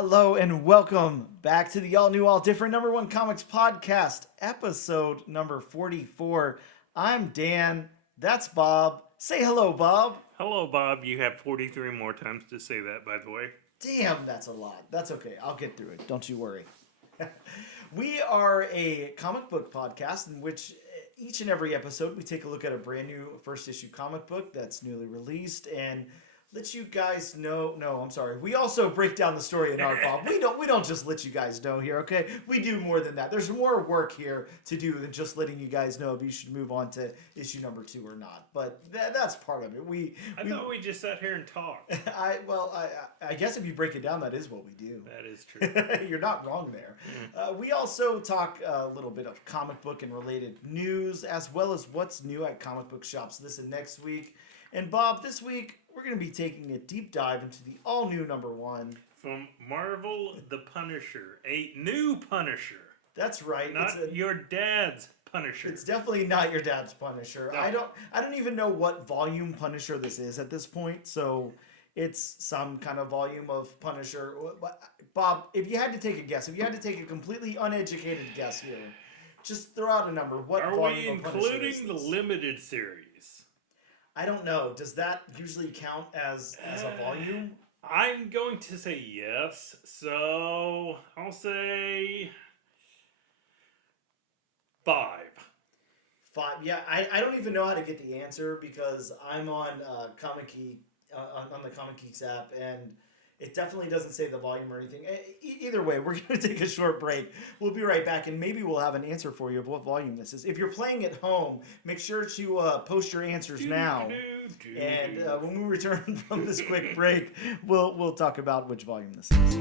Hello and welcome back to the all new, all different number one comics podcast, episode number 44. I'm Dan. That's Bob. Say hello, Bob. Hello, Bob. You have 43 more times to say that, by the way. Damn, that's a lot. That's okay. I'll get through it. Don't you worry. We are a comic book podcast in which each and every episode we take a look at a brand new first issue comic book that's newly released and let you guys know. No, I'm sorry. We also break down the story in art, Bob. We don't just let you guys know here, okay? We do more than that. There's more work here to do than just letting you guys know if you should move on to issue number 2 or not. But that's part of it. I thought we just sat here and talked. I guess if you break it down, that is what we do. That is true. You're not wrong there. We also talk a little bit of comic book and related news, as well as what's new at comic book shops this and next week. And Bob, this week we're going to be taking a deep dive into the all-new number 1 from Marvel, The Punisher, a new Punisher. That's right. Not your dad's Punisher. It's definitely not your dad's Punisher. No. I don't even know what volume Punisher this is at this point. So it's some kind of volume of Punisher. Bob, if you had to take a guess, if you had to take a completely uneducated guess here, just throw out a number. What Are volume we of Punisher including is the this? limited series? I don't know. Does that usually count as a volume? I'm going to say yes. So I'll say 5. 5. Yeah, I don't even know how to get the answer because I'm on Comic Geek on the Comic Geeks app, and it definitely doesn't say the volume or anything. Either way, we're going to take a short break. We'll be right back, and maybe we'll have an answer for you of what volume this is. If you're playing at home, make sure to post your answers now. And when we return from this quick break, we'll talk about which volume this is.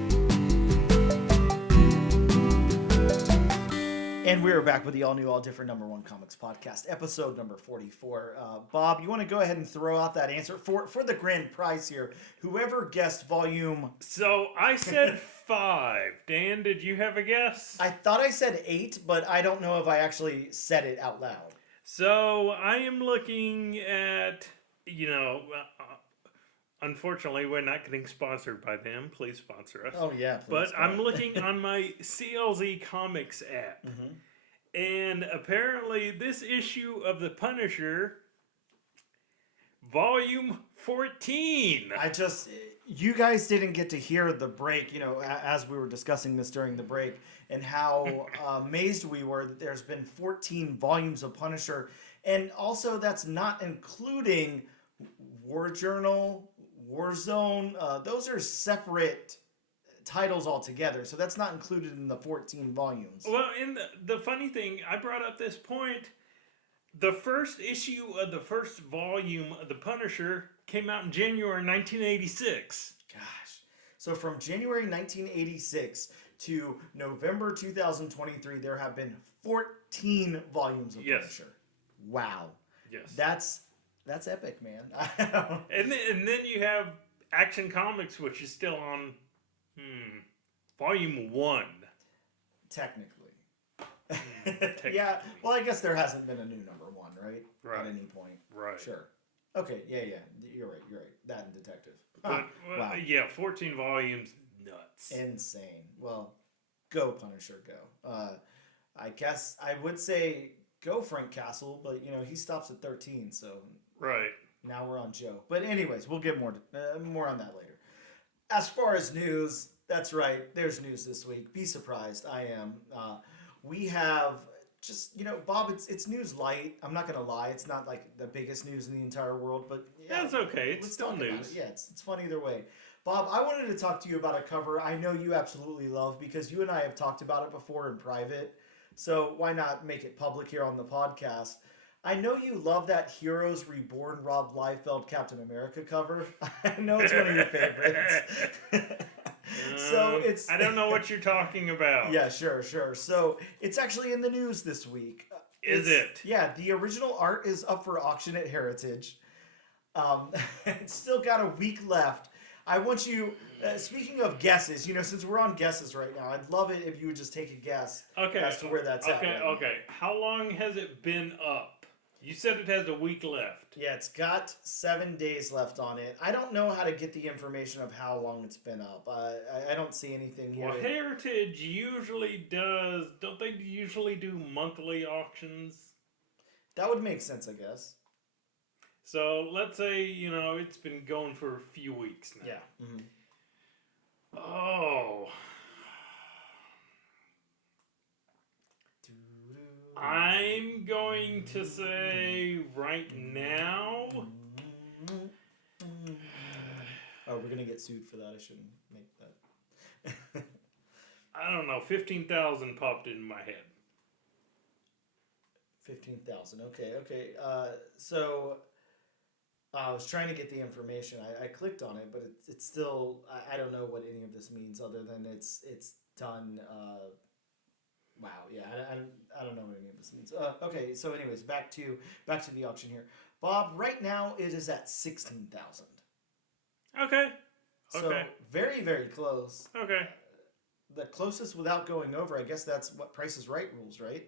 And we're back with the all-new, all-different number 1 comics podcast, episode number 44. Bob, you want to go ahead and throw out that answer for the grand prize here? Whoever guessed volume... So I said 5. Dan, did you have a guess? I thought I said 8, but I don't know if I actually said it out loud. So I am looking at, unfortunately, we're not getting sponsored by them. Please sponsor us. Oh, yeah. But I'm looking on my CLZ Comics app. Mm-hmm. And apparently this issue of The Punisher, volume 14. You guys didn't get to hear the break, as we were discussing this during the break, and how amazed we were that there's been 14 volumes of Punisher. And also that's not including War Journal, Warzone. Those are separate titles altogether, so that's not included in the 14 volumes. Well, and the funny thing, I brought up this point, the first issue of the first volume of The Punisher came out in January 1986. Gosh. So from January 1986 to November 2023, there have been 14 volumes of Punisher. Wow. Yes. That's epic, man. and then you have Action Comics, which is still on volume 1. Technically. Yeah. Well, I guess there hasn't been a new number 1, right? Right. At any point. Right. Sure. Okay. Yeah. You're right. That and Detective. But, wow. Yeah, 14 volumes. Nuts. Insane. Well, go Punisher, go. I guess I would say go Frank Castle, but he stops at 13, so right now we're on Joe. But anyways, we'll get more on that later. As far as news, that's right. There's news this week. Be surprised. I am. We have just Bob. It's news light. I'm not gonna lie. It's not like the biggest news in the entire world, but yeah, that's okay. It's still news. Yeah, it's fun either way. Bob, I wanted to talk to you about a cover I know you absolutely love because you and I have talked about it before in private. So why not make it public here on the podcast? I know you love that Heroes Reborn Rob Liefeld Captain America cover. I know it's one of your favorites. So I don't know what you're talking about. Yeah, sure. So it's actually in the news this week. Is it? Yeah, the original art is up for auction at Heritage. It's still got a week left. I want you, speaking of guesses, since we're on guesses right now, I'd love it if you would just take a guess as to where that's at. Okay. How long has it been up? You said it has a week left. Yeah, it's got 7 days left on it. I don't know how to get the information of how long it's been up. I don't see anything here. Well, Heritage usually does. Don't they usually do monthly auctions? That would make sense, I guess. So let's say, it's been going for a few weeks now. Yeah. Mm-hmm. Oh. I'm going to say right now. Oh, we're going to get sued for that. I shouldn't make that. I don't know. 15,000 popped in my head. 15,000. Okay. So I was trying to get the information. I clicked on it, but it's still. I don't know what any of this means other than it's done. Wow. Yeah. I don't know what any of this means. Okay. So, anyways, back to the auction here, Bob. Right now it is at 16,000. Okay. So very, very close. Okay. The closest without going over. I guess that's what Price is Right rules, right?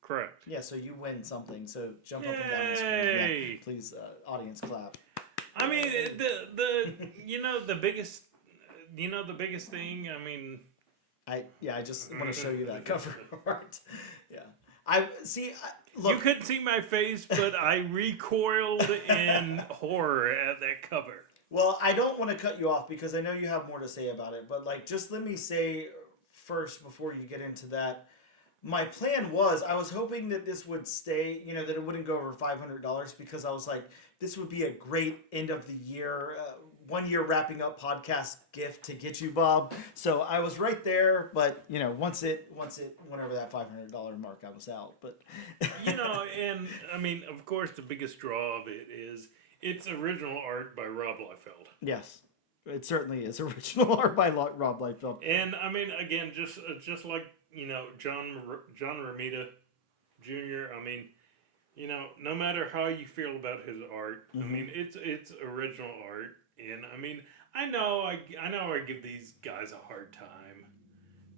Correct. Yeah, so you win something. So jump up and down the screen. Yeah, please, audience, clap. I mean, the biggest thing. I mean, I just want to show you that cover art. Yeah, I see. Look, you couldn't see my face, but I recoiled in horror at that cover. Well, I don't want to cut you off because I know you have more to say about it. But just let me say first before you get into that. My plan was, I was hoping that this would stay, that it wouldn't go over $500 because I was like, this would be a great end of the year, 1 year wrapping up podcast gift to get you, Bob. So I was right there, but once it went over that $500 mark, I was out. But and I mean, of course, the biggest draw of it is it's original art by Rob Liefeld. Yes, it certainly is original art by Rob Liefeld. And I mean, again, just like. John Romita Jr. I mean, no matter how you feel about his art, I mean, it's original art, and I mean, I know I give these guys a hard time,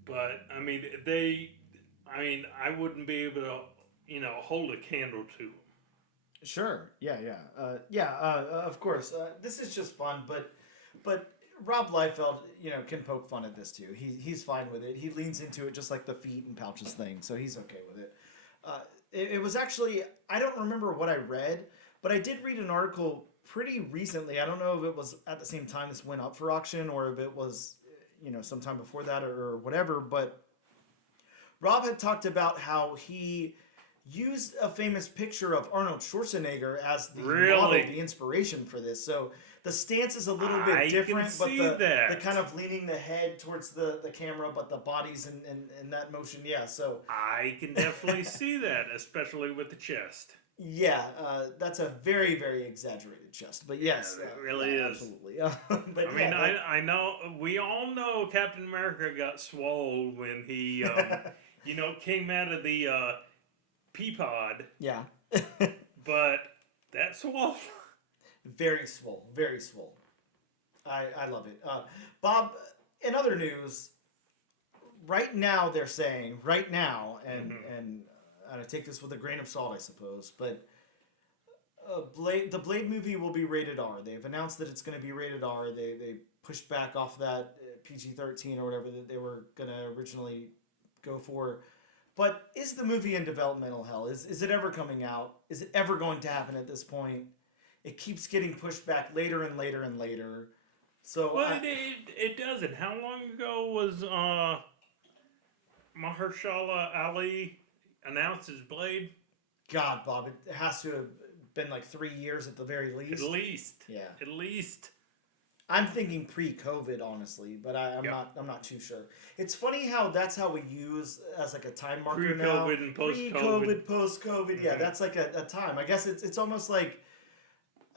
but I mean, I wouldn't be able to, hold a candle to them. Sure. Yeah. Of course. This is just fun, but. Rob Liefeld, can poke fun at this too. He's fine with it. He leans into it just like the feet and pouches thing, so he's okay with it. It was actually, I don't remember what I read, but I did read an article pretty recently. I don't know if it was at the same time this went up for auction or if it was, sometime before that or whatever, but Rob had talked about how he used a famous picture of Arnold Schwarzenegger as the model, the inspiration for this. So the stance is a little bit different, but the kind of leaning the head towards the camera, but the body's in that motion. Yeah, so I can definitely see that, especially with the chest. Yeah, that's a very, very exaggerated chest, but yes, it really is. Absolutely. But I mean, I know we all know Captain America got swole when he, came out of the pea pod. Yeah. But that swole. Very swole. Very swole. I love it. Bob, in other news, right now they're saying, and I take this with a grain of salt, I suppose, but the Blade movie will be rated R. They've announced that it's going to be rated R. They pushed back off that PG-13 or whatever that they were going to originally go for. But is the movie in developmental hell? Is it ever coming out? Is it ever going to happen at this point? It keeps getting pushed back later and later and later. So it doesn't. How long ago was Mahershala Ali announced his Blade? God, Bob, it has to have been like 3 years at the very least. At least. Yeah. At least. I'm thinking pre-COVID, honestly, but I'm not too sure. It's funny how that's how we use as like a time marker now. Pre-COVID and post-COVID. Pre-COVID, post-COVID. Yeah, that's like a time. I guess it's almost like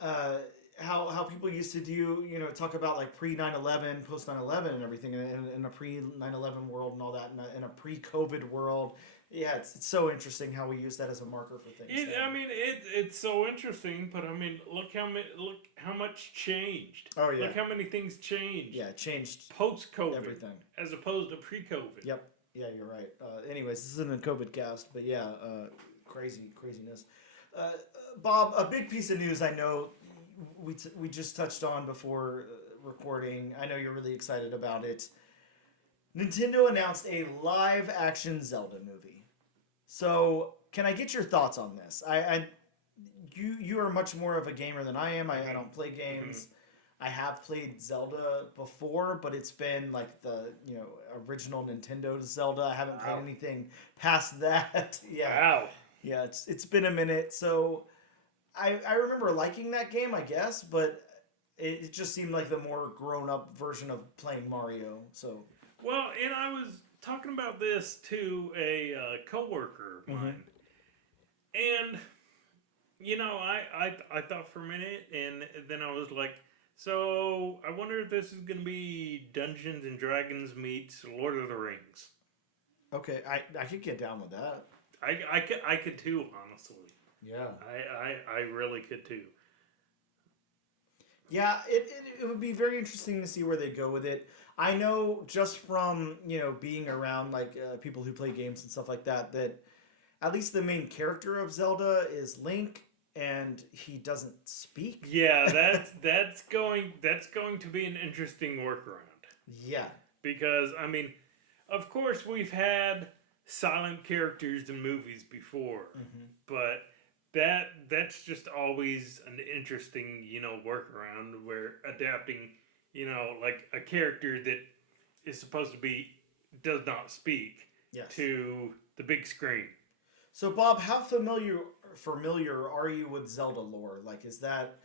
how people used to do, talk about like pre-9/11, post-9/11 and everything in a pre-9/11 world and all that, in a pre-COVID world. Yeah, it's so interesting how we use that as a marker for things. It's so interesting, but I mean, look how much changed. Oh yeah. Look how many things changed. Yeah, changed post-COVID. Everything. As opposed to pre-COVID. Yep. Yeah, you're right. Anyways, this isn't a COVID cast, but yeah, craziness. Bob, a big piece of news I know we just touched on before recording. I know you're really excited about it. Nintendo announced a live-action Zelda movie. So, can I get your thoughts on this? You are much more of a gamer than I am. I don't play games. I have played Zelda before, but it's been like the original Nintendo Zelda. I haven't played anything past that. Yeah, Wow. yeah. It's been a minute. So I remember liking that game, I guess, but it just seemed like the more grown up version of playing Mario. So Well, and I was talking about this to a coworker of mine, and I thought for a minute, and then I was like, so I wonder if this is going to be Dungeons and Dragons meets Lord of the Rings. okay, I could get down with that. I could too, honestly. Yeah. I really could too. Yeah, it would be very interesting to see where they go with it. I know just from being around like people who play games and stuff like that at least the main character of Zelda is Link, and he doesn't speak. Yeah, that's going to be an interesting workaround. Yeah, Because I mean, of course we've had silent characters in movies before, but that's just always an interesting workaround where adapting like a character that is supposed to be does not speak to the big screen. So Bob, how familiar are you with Zelda lore? Like, is that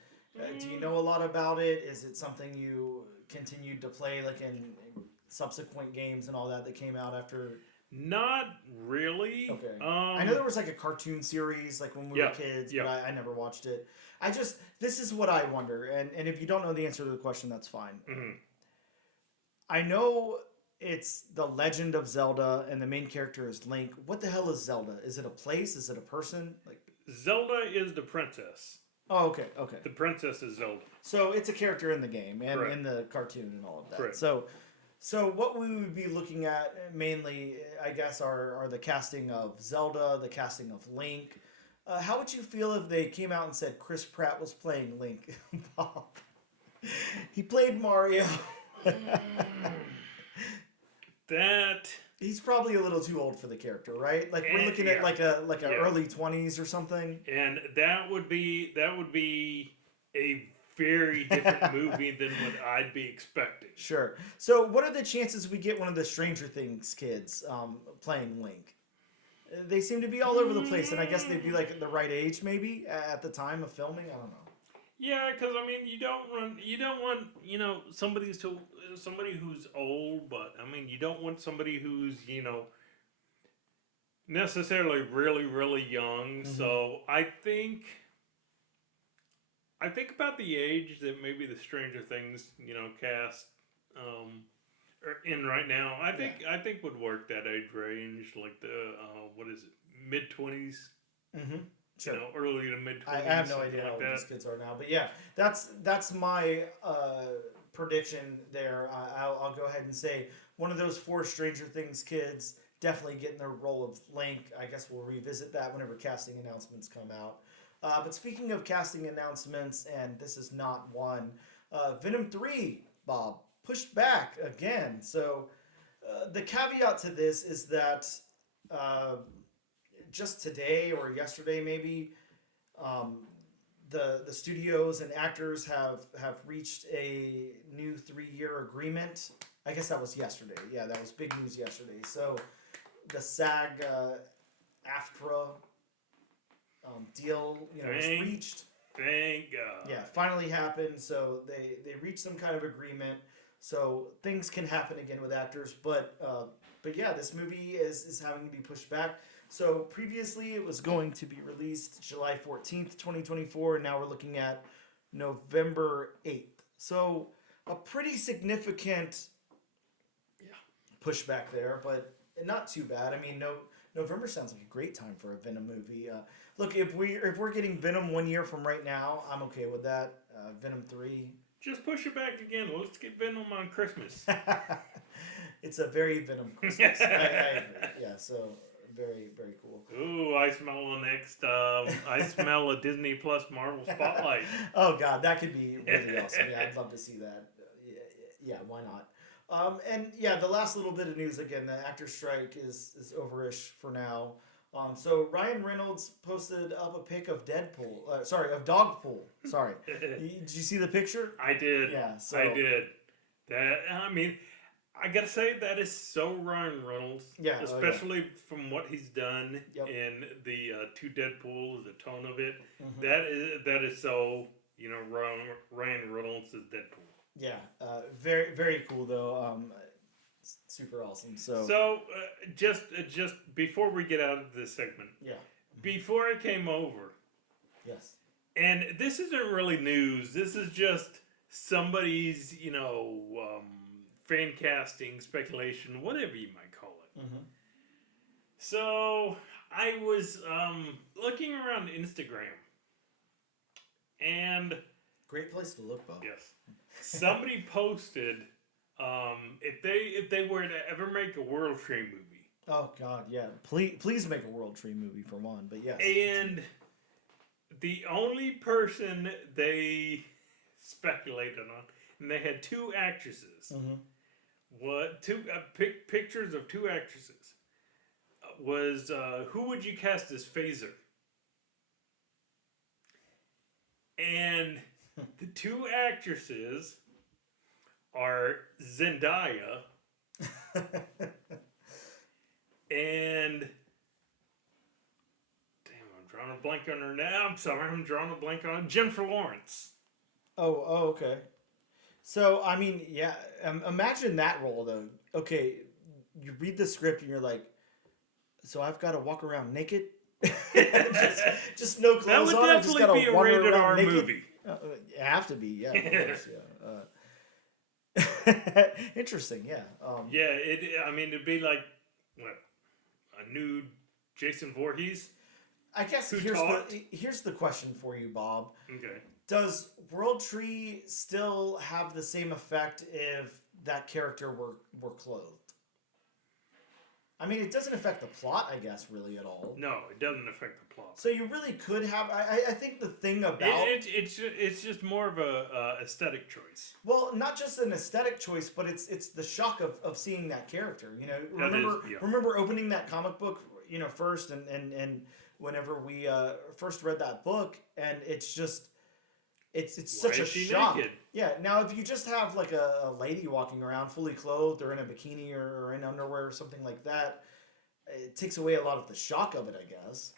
do you know a lot about it? Is it something you continued to play like in subsequent games and all that came out after? Not really. Okay. I know there was like a cartoon series like when we were kids, but I never watched it. This is what I wonder, and if you don't know the answer to the question, that's fine. I know it's the Legend of Zelda, and the main character is Link. What the hell is Zelda? Is it a place? Is it a person? Like Zelda is the princess. Oh, okay, okay. The princess is Zelda. So it's a character in the game and in the cartoon and all of that. Correct. So what we would be looking at mainly, I guess, are the casting of Zelda, the casting of Link. How would you feel if they came out and said Chris Pratt was playing Link? Bob. He played Mario. That He's probably a little too old for the character, right? Like we're looking at like a early 20s or something. And that would be a very different movie than what I'd be expecting. Sure. So what are the chances we get one of the Stranger Things kids playing Link? They seem to be all over the place, and I guess they'd be like the right age maybe at the time of filming. I don't know. Yeah, because I mean, you don't want somebody who's old, but I mean, you don't want somebody who's necessarily really really young. So I think about the age that maybe the Stranger Things cast are in right now. I think would work that age range, like the what is it, mid-20s. Sure. Early to mid-20s. I have no idea how old these kids are now, but yeah, that's my prediction there. I'll go ahead and say one of those 4 Stranger Things kids definitely getting the role of Link. I guess we'll revisit that whenever casting announcements come out. But speaking of casting announcements, and this is not one, Venom 3, Bob, pushed back again. So the caveat to this is that just today or yesterday maybe, the studios and actors have reached a new 3-year agreement. I guess that was yesterday. Yeah, that was big news yesterday. So the SAG-AFTRA deal was reached. Thank God. Yeah, finally happened. So they reached some kind of agreement. So things can happen again with actors, but yeah, this movie is having to be pushed back. So previously it was going to be released July 14th, 2024, and now we're looking at November 8th. So a pretty significant pushback there, but not too bad. I mean, November sounds like a great time for a Venom movie. Look, if we're getting Venom 1 year from right now, I'm okay with that. Venom 3. Just push it back again. Let's get Venom on Christmas. It's a very Venom Christmas. I agree. Yeah, so very, very cool. Ooh, I smell the next. I smell a Disney Plus Marvel Spotlight. Oh God, that could be really awesome. Yeah, I'd love to see that. Yeah, why not? And yeah, the last little bit of news again, the actor strike is overish for now. So Ryan Reynolds posted up a pic of of DogPool. Sorry, did you see the picture? I did. Yeah, so I did. That I mean, I gotta say that is so Ryan Reynolds. Yeah, especially from what he's done Yep. in the two Deadpool, the tone of it. Mhm. That is so Ryan Reynolds is Deadpool. Yeah, very very cool though. Super awesome. So just before we get out of this segment, Yeah. before I came over, Yes. and this isn't really news. This is just somebody's fan casting, speculation, whatever you might call it. Mm-hmm. So I was looking around Instagram, and Great place to look, Bob. yes, somebody posted if they were to ever make a World Tree movie. Oh God, yeah. Please make a World Tree movie for one. But yes. And the only person they speculated on, and they had two actresses. Mm-hmm. What two pictures of two actresses was who would you cast as Phaser? And the two actresses are Zendaya and damn, I'm drawing a blank on her now. I'm sorry, I'm drawing a blank on Jennifer Lawrence. Oh, okay. So I mean, yeah. Imagine that role though. Okay, you read the script and you're like, so I've got to walk around naked, just no clothes That would on. I just definitely gotta be a wander rated around R naked? movie. You have to be, yeah. Of course, yeah. Interesting, yeah. Yeah, I mean, it'd be like what, a nude Jason Voorhees. I guess Who here's the question for you, Bob. Okay. Does World Tree still have the same effect if that character were clothed? I mean, it doesn't affect the plot, I guess, really at all. No, it doesn't affect the plot. So you really could have. I think the thing about it's just more of a aesthetic choice. Well, not just an aesthetic choice, but it's the shock of seeing that character. You know, remember opening that comic book, you know, first and whenever we first read that book, and it's just it's such a shock. Naked? Yeah. Now, if you just have like a lady walking around fully clothed or in a bikini or in underwear or something like that, it takes away a lot of the shock of it, I guess.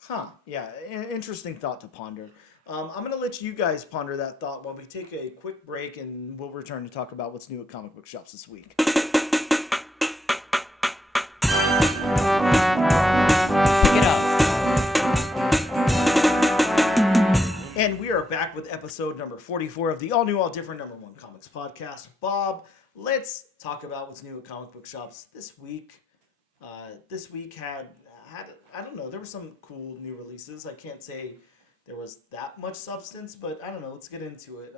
Huh. Yeah. Interesting thought to ponder. I'm going to let you guys ponder that thought while we take a quick break, and we'll return to talk about what's new at comic book shops this week. Pick it up. And we are back with episode number 44 of the all new, all different #1 comics podcast. Bob, let's talk about what's new at comic book shops this week. This week had I don't know, there were some cool new releases. I can't say there was that much substance, but I don't know. Let's get into it.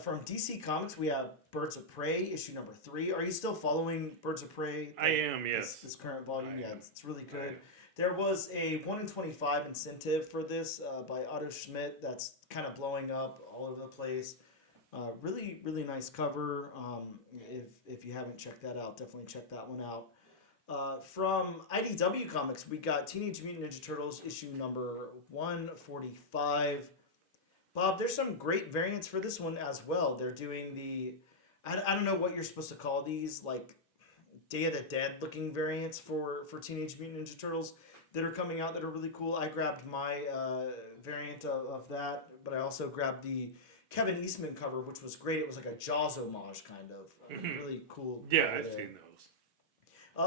From DC Comics, we have Birds of Prey, issue number 3. Are you still following Birds of Prey? I am, yes. This current volume, it's really good. There was a 1 in 25 incentive for this by Otto Schmidt that's kind of blowing up all over the place. Really, really nice cover. If you haven't checked that out, definitely check that one out. From IDW Comics, we got Teenage Mutant Ninja Turtles issue number 145. Bob, there's some great variants for this one as well. They're doing I don't know what you're supposed to call these, like Day of the Dead looking variants for Teenage Mutant Ninja Turtles that are coming out that are really cool. I grabbed my variant of that, but I also grabbed the Kevin Eastman cover, which was great. It was like a Jaws homage, kind of. Really cool. Yeah, I've seen those.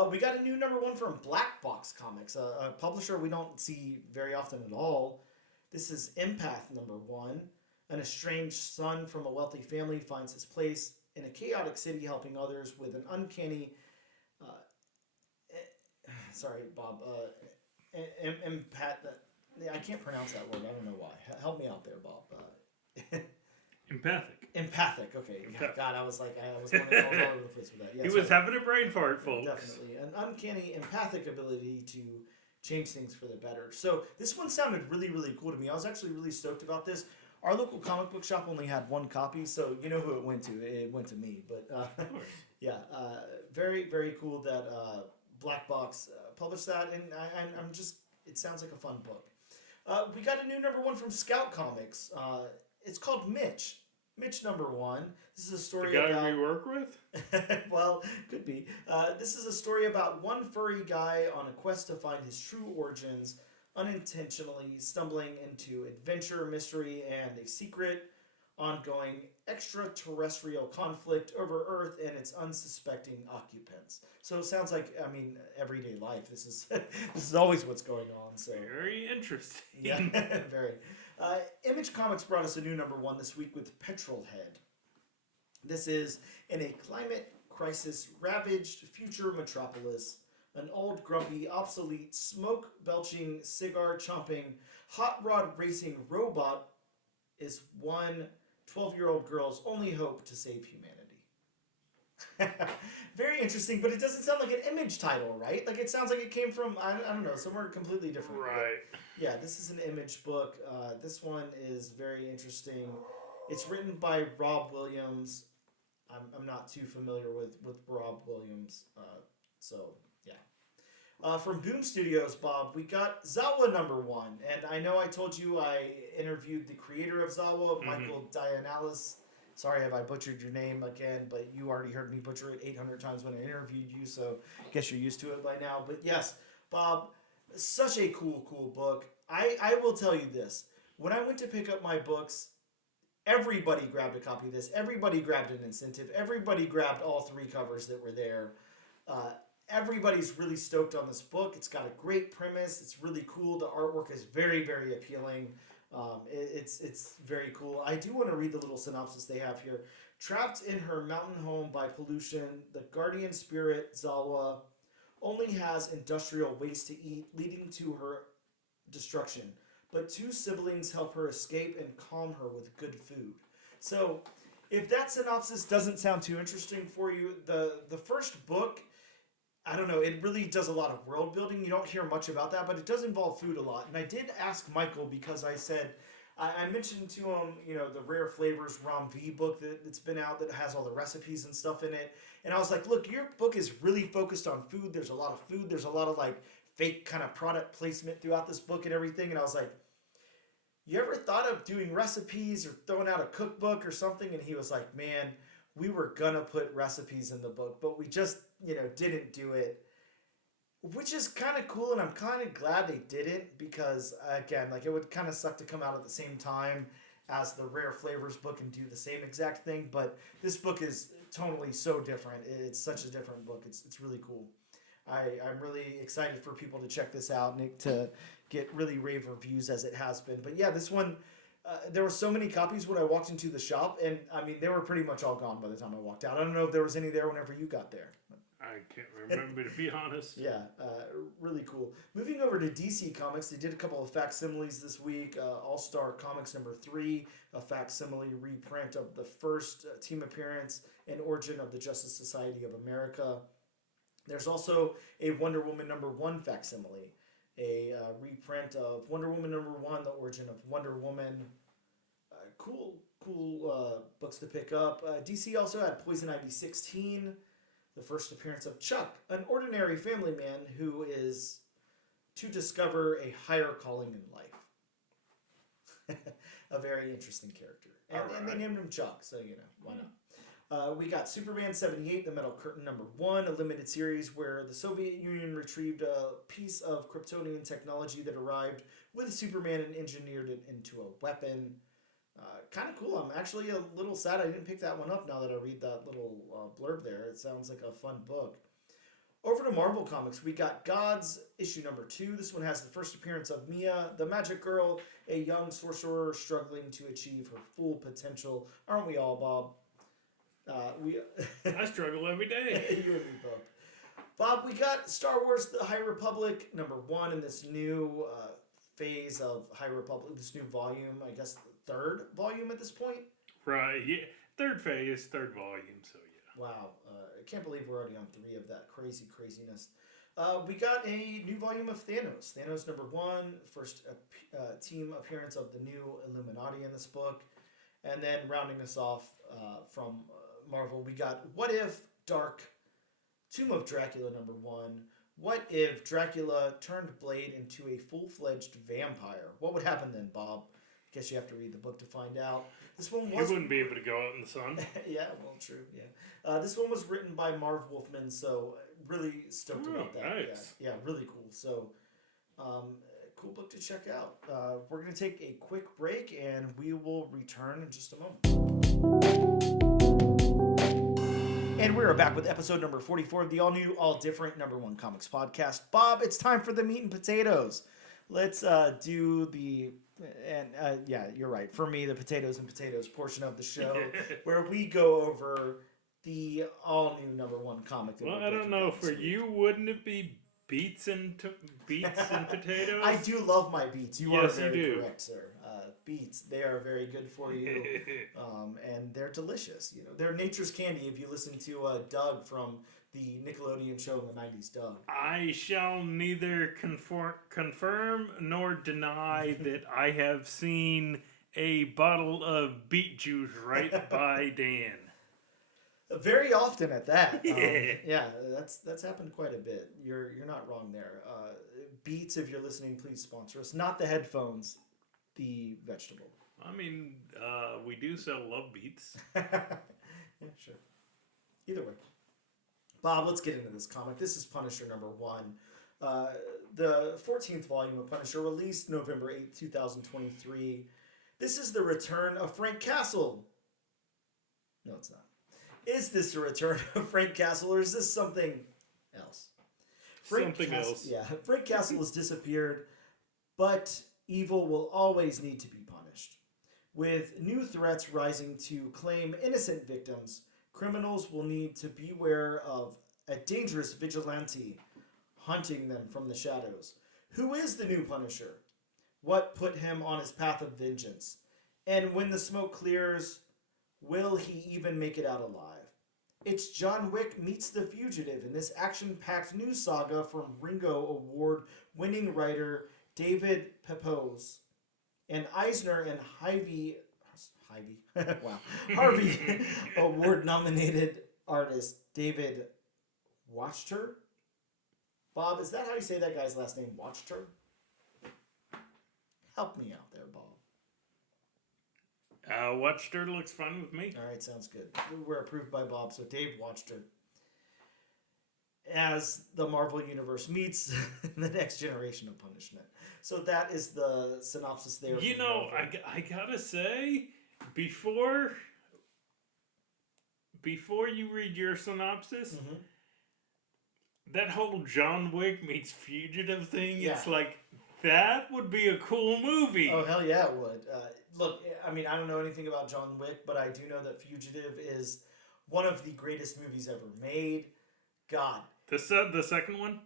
We got a new #1 from Black Box Comics, a publisher we don't see very often at all. This is Empath #1. An estranged son from a wealthy family finds his place in a chaotic city, helping others with an uncanny... sorry, Bob. Empath... I can't pronounce that word. I don't know why. Help me out there, Bob. Empathic. Empathic. Okay. Empath- God, I was going all over the place with that. He was having a brain fart, folks. Definitely. An uncanny empathic ability to change things for the better. So this one sounded really, really cool to me. I was actually really stoked about this. Our local comic book shop only had one copy, so you know who it went to. It went to me. But Of course. yeah, very, very cool that Black Box published that, and I'm just, it sounds like a fun book. We got a new #1 from Scout Comics. It's called Mitch. Mitch #1. This is a story The guy about... we work with? Well, could be. This is a story about one furry guy on a quest to find his true origins, unintentionally stumbling into adventure, mystery, and a secret, ongoing extraterrestrial conflict over Earth and its unsuspecting occupants. So it sounds like, I mean, everyday life. This is this is always what's going on. So Very interesting. yeah, very. Image Comics brought us a new #1 this week with Petrolhead. This is in a climate crisis ravaged future metropolis. An old, grumpy, obsolete, smoke-belching, cigar-chomping, hot rod racing robot is one 12-year-old girl's only hope to save humanity. Very interesting, but it doesn't sound like an Image title, right? Like, it sounds like it came from, I don't know, somewhere completely different. Right. Yeah, this is an Image book. This one is very interesting. It's written by Rob Williams. I'm not too familiar with Rob Williams, so yeah. From Boom Studios, Bob, we got Zawa #1, and I know I told you I interviewed the creator of Zawa, Michael Dianalis. Sorry if I butchered your name again, but you already heard me butcher it 800 times when I interviewed you, so I guess you're used to it by now. But yes, Bob, such a cool book. I will tell you this. When I went to pick up my books, everybody grabbed a copy of this. Everybody grabbed an incentive. Everybody grabbed all 3 covers that were there. Everybody's really stoked on this book. It's got a great premise. It's really cool. The artwork is very, very appealing. It's very cool. I do want to read the little synopsis they have here. Trapped in her mountain home by pollution, the guardian spirit Zawa only has industrial waste to eat, leading to her destruction. But 2 siblings help her escape and calm her with good food. So, if that synopsis doesn't sound too interesting for you, the first book, I don't know, it really does a lot of world building. You don't hear much about that, but it does involve food a lot. And I did ask Michael because I said, I mentioned to him, you know, the Rare Flavors Rom V book that's been out that has all the recipes and stuff in it. And I was like, look, your book is really focused on food. There's a lot of food. There's a lot of like fake kind of product placement throughout this book and everything. And I was like, you ever thought of doing recipes or throwing out a cookbook or something? And he was like, man, we were gonna put recipes in the book, but we just, you know, didn't do it. Which is kind of cool, and I'm kind of glad they didn't, because, again, like, it would kind of suck to come out at the same time as the Rare Flavors book and do the same exact thing, but this book is totally so different. It's such a different book. It's really cool. I'm really excited for people to check this out and to get really rave reviews as it has been. But yeah, this one, there were so many copies when I walked into the shop, and I mean, they were pretty much all gone by the time I walked out. I don't know if there was any there whenever you got there. I can't remember, to be honest. Yeah, really cool. Moving over to DC Comics, they did a couple of facsimiles this week. All-Star Comics #3, a facsimile reprint of the first team appearance and origin of the Justice Society of America. There's also a Wonder Woman #1 facsimile, a reprint of Wonder Woman #1, the origin of Wonder Woman. Cool books to pick up. DC also had Poison Ivy 16, the first appearance of Chuck, an ordinary family man who is to discover a higher calling in life. A very interesting character. And they named him Chuck, so, you know, why not? We got Superman 78, the Metal Curtain #1, a limited series where the Soviet Union retrieved a piece of Kryptonian technology that arrived with Superman and engineered it into a weapon. Kind of cool. I'm actually a little sad I didn't pick that one up now that I read that little blurb there. It sounds like a fun book. Over to Marvel Comics, we got Gods issue #2. This one has the first appearance of Mia, the Magic Girl, a young sorcerer struggling to achieve her full potential. Aren't we all, Bob? I struggle every day. You and me both. Bob, we got Star Wars The High Republic #1 in this new phase of High Republic, this new volume, I guess the 3rd volume at this point. Right, yeah. third phase, third volume. So yeah. Wow, I can't believe we're already on 3 of that craziness. We got a new volume of Thanos. Thanos #1, first team appearance of the new Illuminati in this book. And then rounding us off from Marvel, we got What If Dark Tomb of Dracula #1. What if Dracula turned Blade into a full-fledged vampire? What would happen then, Bob? I guess you have to read the book to find out. This one was... He wouldn't be able to go out in the sun. Yeah, well, true, yeah. This one was written by Marv Wolfman, so really stoked about that. Nice. Yeah, really cool. So, cool book to check out. We're going to take a quick break, and we will return in just a moment. And we're back with episode number 44 of the all-new, all-different #1 Comics podcast. Bob, it's time for the meat and potatoes. Let's do the... And yeah, you're right. For me, the potatoes and potatoes portion of the show, where we go over the all-new #1 comic. That Well, I don't know. For you, wouldn't it be beets and potatoes? I do love my beets. You Yes, are very you do. correct, sir. Beets, they are very good for you, and they're delicious. You know, they're nature's candy. If you listen to Doug from the Nickelodeon show in the '90s, Doug. I shall neither confirm nor deny that I have seen a bottle of beet juice right by Dan. Very often at that. Yeah. Yeah, that's happened quite a bit. You're not wrong there. Beets, if you're listening, please sponsor us. Not the headphones, the vegetable. I mean, we do sell love beets. Yeah, sure. Either way. Bob, let's get into this comic. This is Punisher #1. The 14th volume of Punisher, released November 8th, 2023. This is the return of Frank Castle. No, it's not. Is this a return of Frank Castle, or is this something else? Something else. Yeah, Frank Castle has disappeared, but evil will always need to be punished. With new threats rising to claim innocent victims, criminals will need to beware of a dangerous vigilante hunting them from the shadows. Who is the new Punisher? What put him on his path of vengeance? And when the smoke clears, will he even make it out alive? It's John Wick meets The Fugitive in this action-packed new saga from Ringo Award-winning writer David Pepose and Eisner and Harvey Award-nominated artist David Wachter. Bob, is that how you say that guy's last name? Wachter? Help me out there, Bob. Wachter looks fun with me. All right, sounds good. We're approved by Bob, so Dave Wachter. As the Marvel Universe meets the next generation of punishment. So that is the synopsis there. You know, I gotta say, before you read your synopsis, that whole John Wick meets Fugitive thing, it's like, that would be a cool movie. Oh, hell yeah, it would. Look, I mean, I don't know anything about John Wick, but I do know that Fugitive is one of the greatest movies ever made. God. The second one?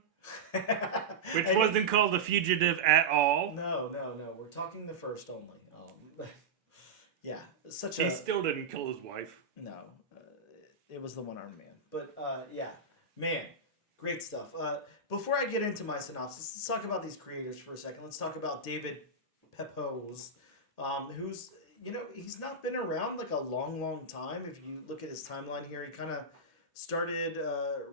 Which wasn't called The Fugitive at all. No. We're talking the first only. Yeah, He still didn't kill his wife. No. It was the one-armed man. But, yeah. Man, great stuff. Before I get into my synopsis, let's talk about these creators for a second. Let's talk about David Pepose, who's, you know, he's not been around like a long time. If you look at his timeline here, he kind of started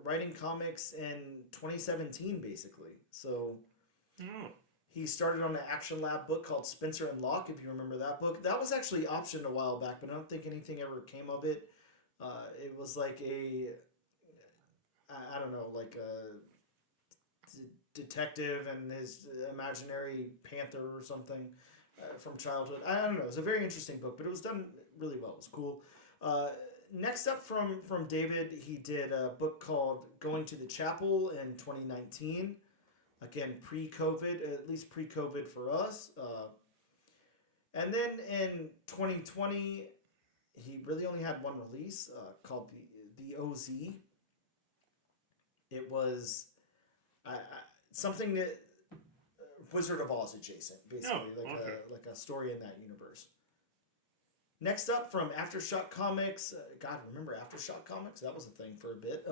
writing comics in 2017, basically. So he started on an Action Lab book called Spencer and Locke, if you remember that book. That was actually optioned a while back, but I don't think anything ever came of it. It was like I don't know, like a detective and his imaginary panther or something from childhood. I don't know. It was a very interesting book, but it was done really well. It was cool. Next up from David, he did a book called Going to the Chapel in 2019. Again, pre-COVID, at least pre-COVID for us. And then in 2020, he really only had one release called the OZ. It was something that Wizard of Oz adjacent, basically, like a story in that universe. Next up from Aftershock Comics, God, remember Aftershock Comics? That was a thing for a bit.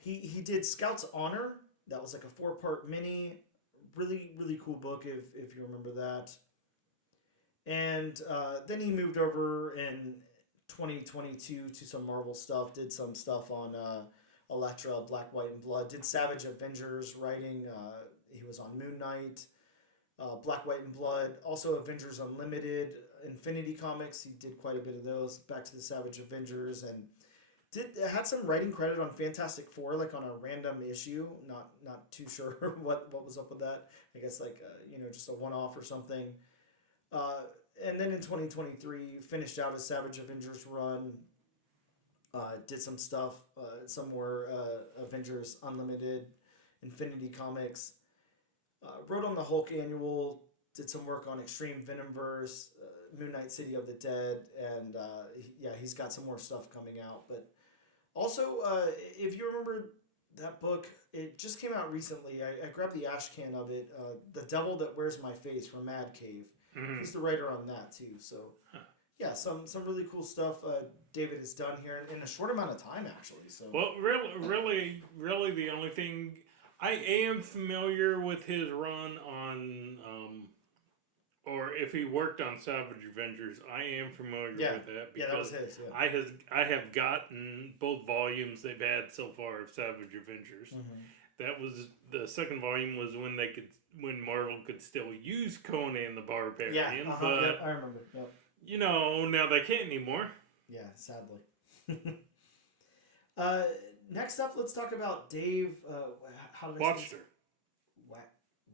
He did Scout's Honor. That was like a 4-part mini. Really, really cool book if you remember that. And then he moved over in 2022 to some Marvel stuff. Did some stuff on Elektra, Black, White, and Blood. Did Savage Avengers writing. He was on Moon Knight. Black, White, and Blood. Also Avengers Unlimited. Infinity Comics. He did quite a bit of those. Back to the Savage Avengers. And had some writing credit on Fantastic Four, like on a random issue. Not too sure what was up with that. I guess like just a one-off or something. And then in 2023, finished out his Savage Avengers run. Did some stuff. Some more Avengers Unlimited, Infinity Comics. Wrote on the Hulk Annual. Did some work on Extreme Venomverse, Moon Knight City of the Dead, and he's got some more stuff coming out. But also, if you remember that book, it just came out recently. I grabbed the ash can of it. The Devil That Wears My Face from Mad Cave. Mm-hmm. He's the writer on that too. So yeah, some really cool stuff David has done here in a short amount of time, actually. So really, the only thing I am familiar with his run on, or if he worked on Savage Avengers, I am familiar with that. Yeah, that was his. Yeah. I have gotten both volumes they've had so far of Savage Avengers. Mm-hmm. That was the second volume was when Marvel could still use Conan the Barbarian. Yeah, but yep, I remember. Yep. Now they can't anymore. Yeah, sadly. Next up, let's talk about Dave. How did I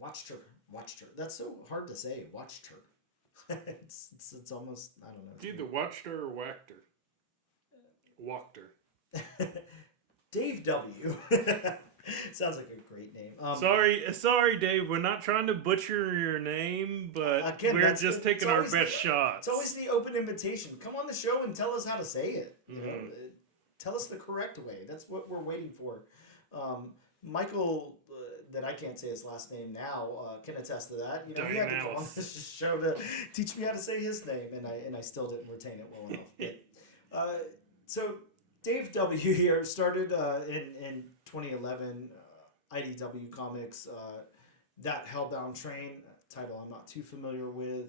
Wachter. Wachter. That's so hard to say. Wachter. it's almost, I don't know. It's either Wachter or Wachter. Dave W. Sounds like a great name. Sorry, Dave. We're not trying to butcher your name, but again, we're just taking our best shots. It's always the open invitation. Come on the show and tell us how to say it. Mm-hmm. Tell us the correct way. That's what we're waiting for. Michael, that I can't say his last name now, can attest to that. He had to come on this show to teach me how to say his name, and I still didn't retain it well enough. But, so Dave W. here started in 2011, IDW Comics, that Hellbound Train title I'm not too familiar with.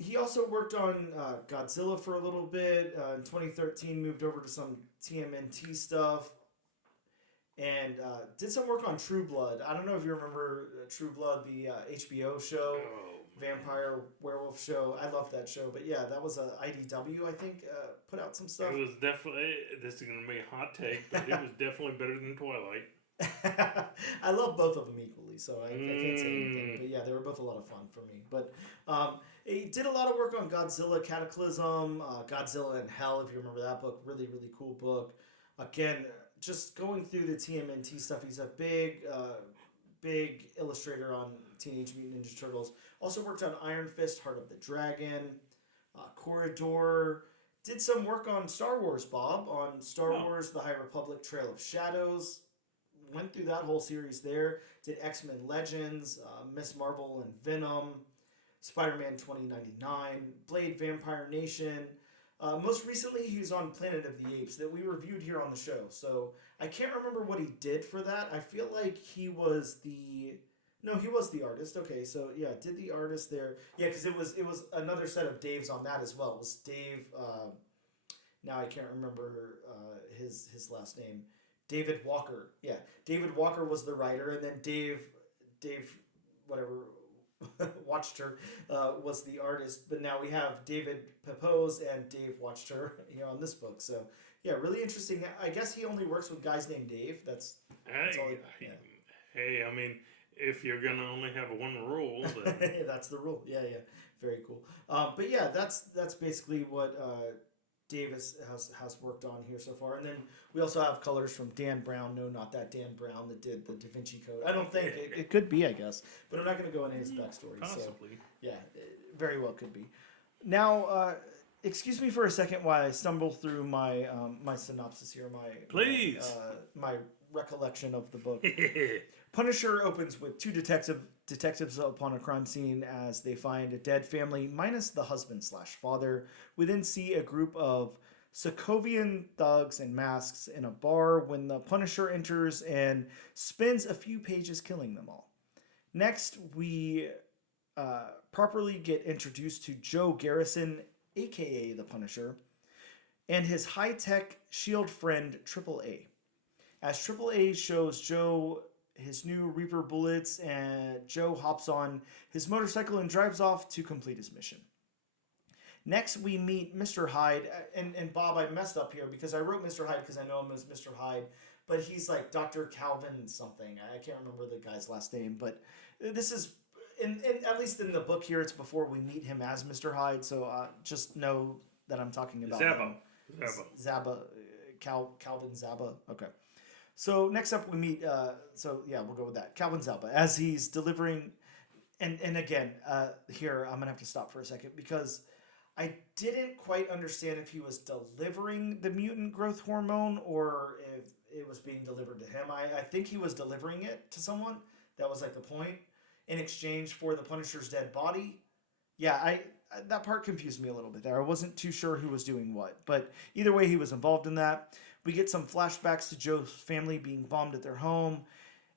He also worked on Godzilla for a little bit. In 2013, moved over to some TMNT stuff. And did some work on True Blood. I don't know if you remember True Blood, the HBO show, vampire werewolf show. I loved that show. But yeah, that was a IDW, I think, put out some stuff. It was definitely, this is going to be a hot take, but it was definitely better than Twilight. I love both of them equally, so I can't say anything. But yeah, they were both a lot of fun for me. But he did a lot of work on Godzilla Cataclysm, Godzilla in Hell, if you remember that book. Really, really cool book. Again, just going through the TMNT stuff, he's a big illustrator on Teenage Mutant Ninja Turtles. Also worked on Iron Fist, Heart of the Dragon, Corridor. Did some work on Star Wars, Bob, on Star Wars, The High Republic, Trail of Shadows. Went through that whole series there. Did X-Men Legends, Miss Marvel and Venom, Spider-Man 2099, Blade Vampire Nation. Most recently, he was on Planet of the Apes that we reviewed here on the show. So I can't remember what he did for that. I feel like he was the artist. Okay, so yeah, did the artist there? Yeah, because it was another set of Daves on that as well. It was Dave. Now I can't remember his last name. David Walker. Yeah, David Walker was the writer, and then Dave, whatever. Wachter was the artist, but now we have David Pepose and Dave Wachter on this book. So yeah, really interesting. I guess he only works with guys named Dave. That's all Hey, I mean, if you're gonna only have one rule, then that's the rule. Yeah, very cool. But yeah, that's basically what Davis has worked on here so far. And then we also have colors from Dan Brown. No, not that Dan Brown that did the Da Vinci Code. I don't think. It could be, I guess. But I'm not going to go into his backstory. Possibly. So, yeah, it very well could be. Now, excuse me for a second while I stumble through my my synopsis here. Please. My recollection of the book. Punisher opens with two detectives detectives upon a crime scene as they find a dead family minus the husband/father. We then see a group of Sokovian thugs in masks in a bar when the Punisher enters and spends a few pages killing them all. Next, we properly get introduced to Joe Garrison, aka the Punisher, and his high-tech S.H.I.E.L.D. friend Triple A. As Triple A shows Joe his new Reaper bullets, and Joe hops on his motorcycle and drives off to complete his mission. Next, we meet Mr. Hyde, and Bob, I messed up here because I wrote Mr. Hyde because I know him as Mr. Hyde, but he's like Dr. Calvin something. I can't remember the guy's last name, but this is, at least in the book here, it's before we meet him as Mr. Hyde, so just know that I'm talking about Calvin Zaba. Okay. So next up we meet, we'll go with that. Calvin Zaba, as he's delivering, and again, here I'm going to have to stop for a second because I didn't quite understand if he was delivering the mutant growth hormone or if it was being delivered to him. I think he was delivering it to someone. That was like the point, in exchange for the Punisher's dead body. Yeah, that part confused me a little bit there. I wasn't too sure who was doing what, but either way, he was involved in that. We get some flashbacks to Joe's family being bombed at their home,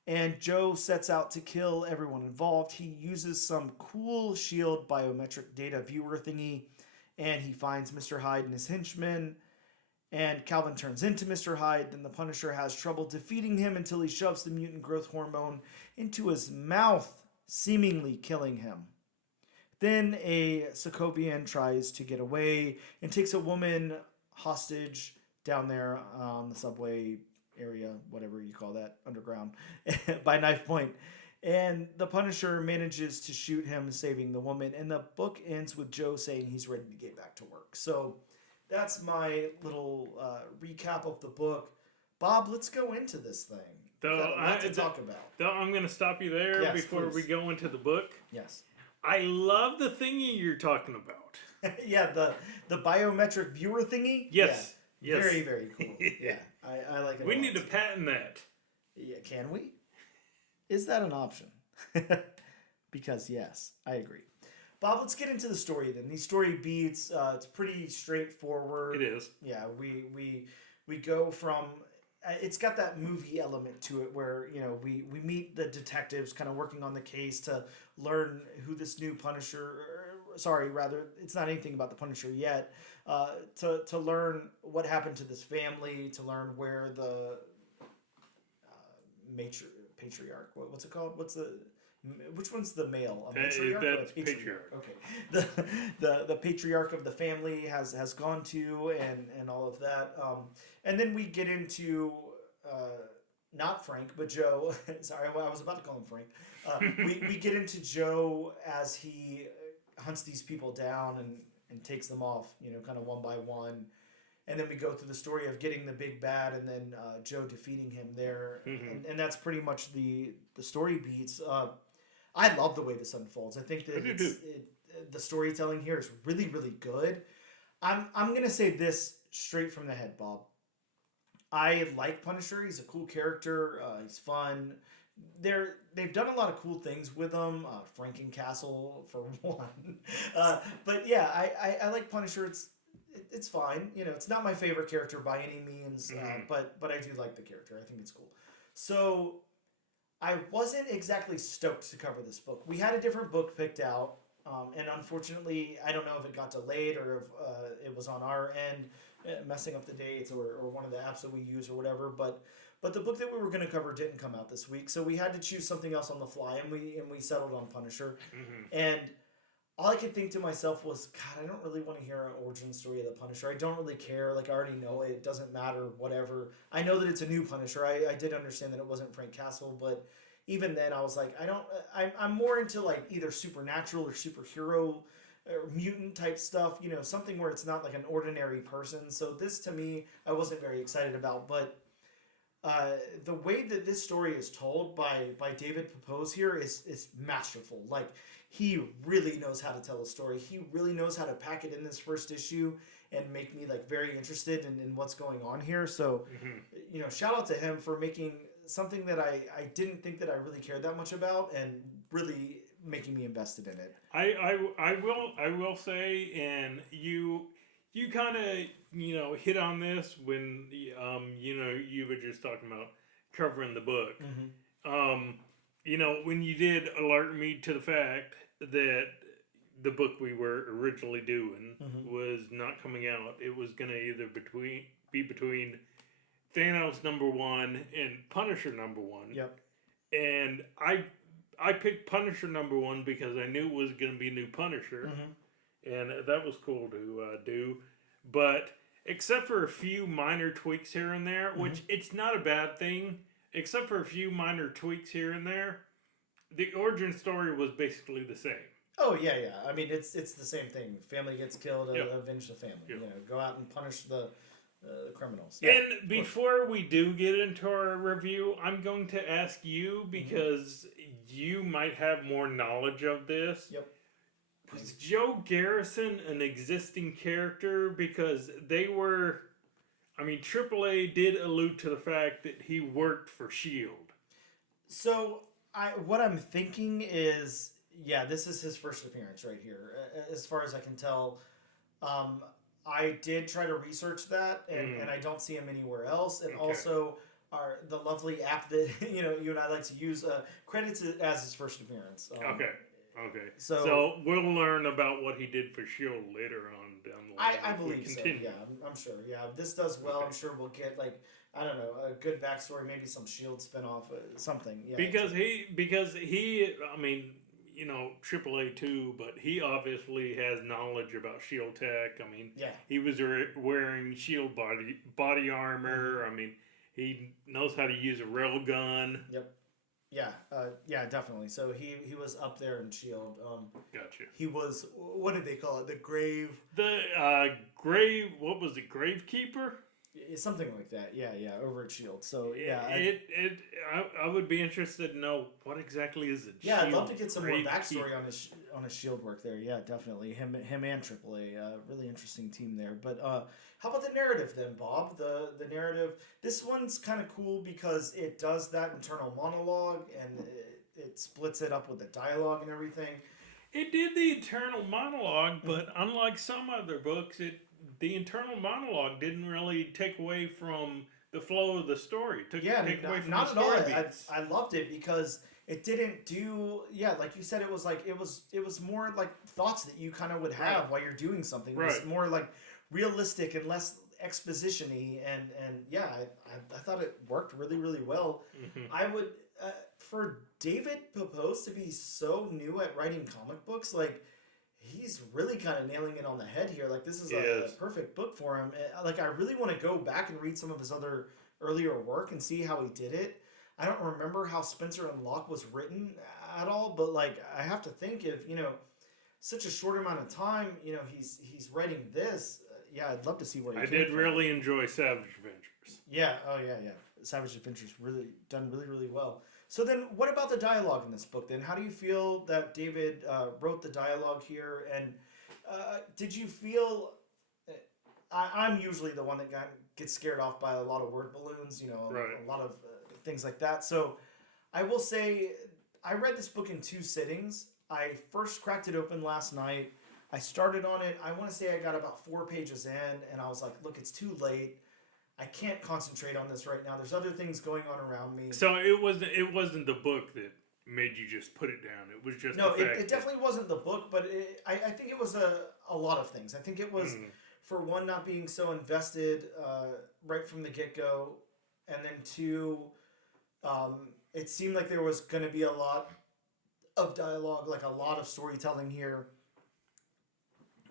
and Joe sets out to kill everyone involved. He uses some cool S.H.I.E.L.D. biometric data viewer thingy, and he finds Mr. Hyde and his henchmen, and Calvin turns into Mr. Hyde. Then the Punisher has trouble defeating him until he shoves the mutant growth hormone into his mouth, seemingly killing him. Then a Sokovian tries to get away and takes a woman hostage down there on the subway area, whatever you call that, underground, by knife point. And the Punisher manages to shoot him, saving the woman. And the book ends with Joe saying he's ready to get back to work. So that's my little recap of the book. Bob, let's go into this thing. We've got a lot to talk about. Though I'm going to stop you there before we go into the book. Yes. I love the thingy you're talking about. Yeah, the biometric viewer thingy. Yes. Yeah. Yes. Very, very cool. Yeah, I like it. We need to patent that. Yeah, can we? Is that an option? Because yes, I agree. Bob, let's get into the story then. These story beats, it's pretty straightforward. It is. Yeah, we go from. It's got that movie element to it where, we meet the detectives kind of working on the case to learn who this new Punisher, it's not anything about the Punisher yet, to learn what happened to this family, to learn where the patriarch, what's it called? Which one's the male? A matriarch? That's patriarch. Okay. The patriarch of the family has gone to, and all of that. And then we get into not Frank, but Joe. Sorry, I was about to call him Frank. We get into Joe as he hunts these people down and takes them off, kind of one by one. And then we go through the story of getting the big bad and then Joe defeating him there. Mm-hmm. And that's pretty much the story beats. I love the way this unfolds. I think that the storytelling here is really, really good. I'm going to say this straight from the head, Bob. I like Punisher. He's a cool character. He's fun. They've done a lot of cool things with him. Frankencastle for one. But yeah, I like Punisher. It's fine. It's not my favorite character by any means, but I do like the character. I think it's cool. So I wasn't exactly stoked to cover this book. We had a different book picked out, and unfortunately, I don't know if it got delayed or if it was on our end, messing up the dates or one of the apps that we use or whatever. But the book that we were going to cover didn't come out this week, so we had to choose something else on the fly, and we settled on Punisher. Mm-hmm. And all I could think to myself was, God, I don't really want to hear an origin story of the Punisher. I don't really care. Like, I already know it. It doesn't matter, whatever. I know that it's a new Punisher. I did understand that it wasn't Frank Castle, but even then I was like, I'm more into like either supernatural or superhero or mutant type stuff, something where it's not like an ordinary person. So this, to me, I wasn't very excited about, but the way that this story is told by David Pepose here is masterful. Like, he really knows how to tell a story. He really knows how to pack it in this first issue and make me like very interested in what's going on here. So, shout out to him for making something that I didn't think that I really cared that much about, and really making me invested in it. I will say, and you kind of hit on this when you were just talking about covering the book. When you did alert me to the fact that the book we were originally doing was not coming out. It was going to either be between Thanos #1 and Punisher #1. Yep. And I picked Punisher #1 because I knew it was going to be a new Punisher, and that was cool to do. But except for a few minor tweaks here and there, which it's not a bad thing, except for a few minor tweaks here and there, the origin story was basically the same. Oh yeah, yeah. I mean, it's the same thing. Family gets killed, avenge the family. Yep. Go out and punish the criminals. Yeah, and before we do get into our review, I'm going to ask you, because you might have more knowledge of this. Yep. Was Joe Garrison an existing character? Because they were, AAA did allude to the fact that he worked for S.H.E.I.L.D. So what I'm thinking is, yeah, this is his first appearance right here, as far as I can tell. I did try to research that, and I don't see him anywhere else. And also, the lovely app that you and I like to use credits it as his first appearance. Okay. So we'll learn about what he did for S.H.I.E.L.D. later on down the line. I believe so. Yeah, I'm sure. Yeah, if this does well, I'm sure we'll get I don't know, a good backstory, maybe some S.H.I.E.L.D. spinoff, something. Yeah. Because he AAA too, but he obviously has knowledge about S.H.I.E.L.D. tech. He was wearing S.H.I.E.L.D. body armor. He knows how to use a railgun. Yep. Yeah, definitely. So he was up there in S.H.I.E.L.D. Gotcha. He was, what did they call it? The grave. Grave. What was it? Gravekeeper. Something like that. Yeah, over at S.H.I.E.L.D. So yeah, I would be interested to know what exactly is it. Yeah, I'd love to get some more backstory on his S.H.I.E.L.D. work there. Yeah, definitely him and AAA. Really interesting team there. But how about the narrative then, Bob? The narrative. This one's kind of cool because it does that internal monologue and it splits it up with the dialogue and everything. It did the internal monologue, but unlike some other books, the internal monologue didn't really take away from the flow of the story. Take away from not the at all. story beats. I loved it because it didn't do. Yeah, like you said, it was more like thoughts that you kind of would have while you're doing something. It was more like realistic and less exposition-y, and yeah, I thought it worked really, really well. I would for David Pepose to be so new at writing comic books, he's really kind of nailing it on the head here. This is a perfect book for him. I really want to go back and read some of his other earlier work and see how he did it. I don't remember how Spencer and Locke was written at all, but I have to think if such a short amount of time, he's writing this. Yeah, I'd love to see where he. I did really enjoy Savage Adventures. Yeah. Oh yeah. Savage Adventures really done really, really well. So then, what about the dialogue in this book? Then, how do you feel that David wrote the dialogue here? And did you feel? I'm usually the one that gets scared off by a lot of word balloons, a lot of things like that. So, I will say, I read this book in 2 sittings. I first cracked it open last night. I started on it. I want to say I got about 4 pages in, and I was like, "Look, it's too late. I can't concentrate on this right now. There's other things going on around me." So it wasn't the book that made you just put it down. It was just it definitely wasn't the book, but I think it was a lot of things. I think it was for one, not being so invested right from the get-go, and then 2, it seemed like there was going to be a lot of dialogue, a lot of storytelling here,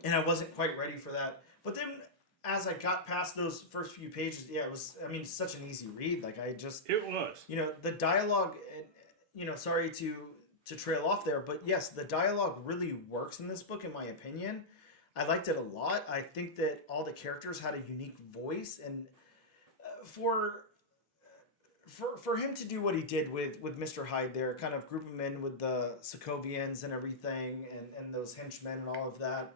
and I wasn't quite ready for that. But then as I got past those first few pages, it was, such an easy read. It was. The dialogue, sorry to trail off there, but yes, the dialogue really works in this book, in my opinion. I liked it a lot. I think that all the characters had a unique voice, and for him to do what he did with Mr. Hyde there, kind of group him in with the Sokovians and everything, and those henchmen and all of that,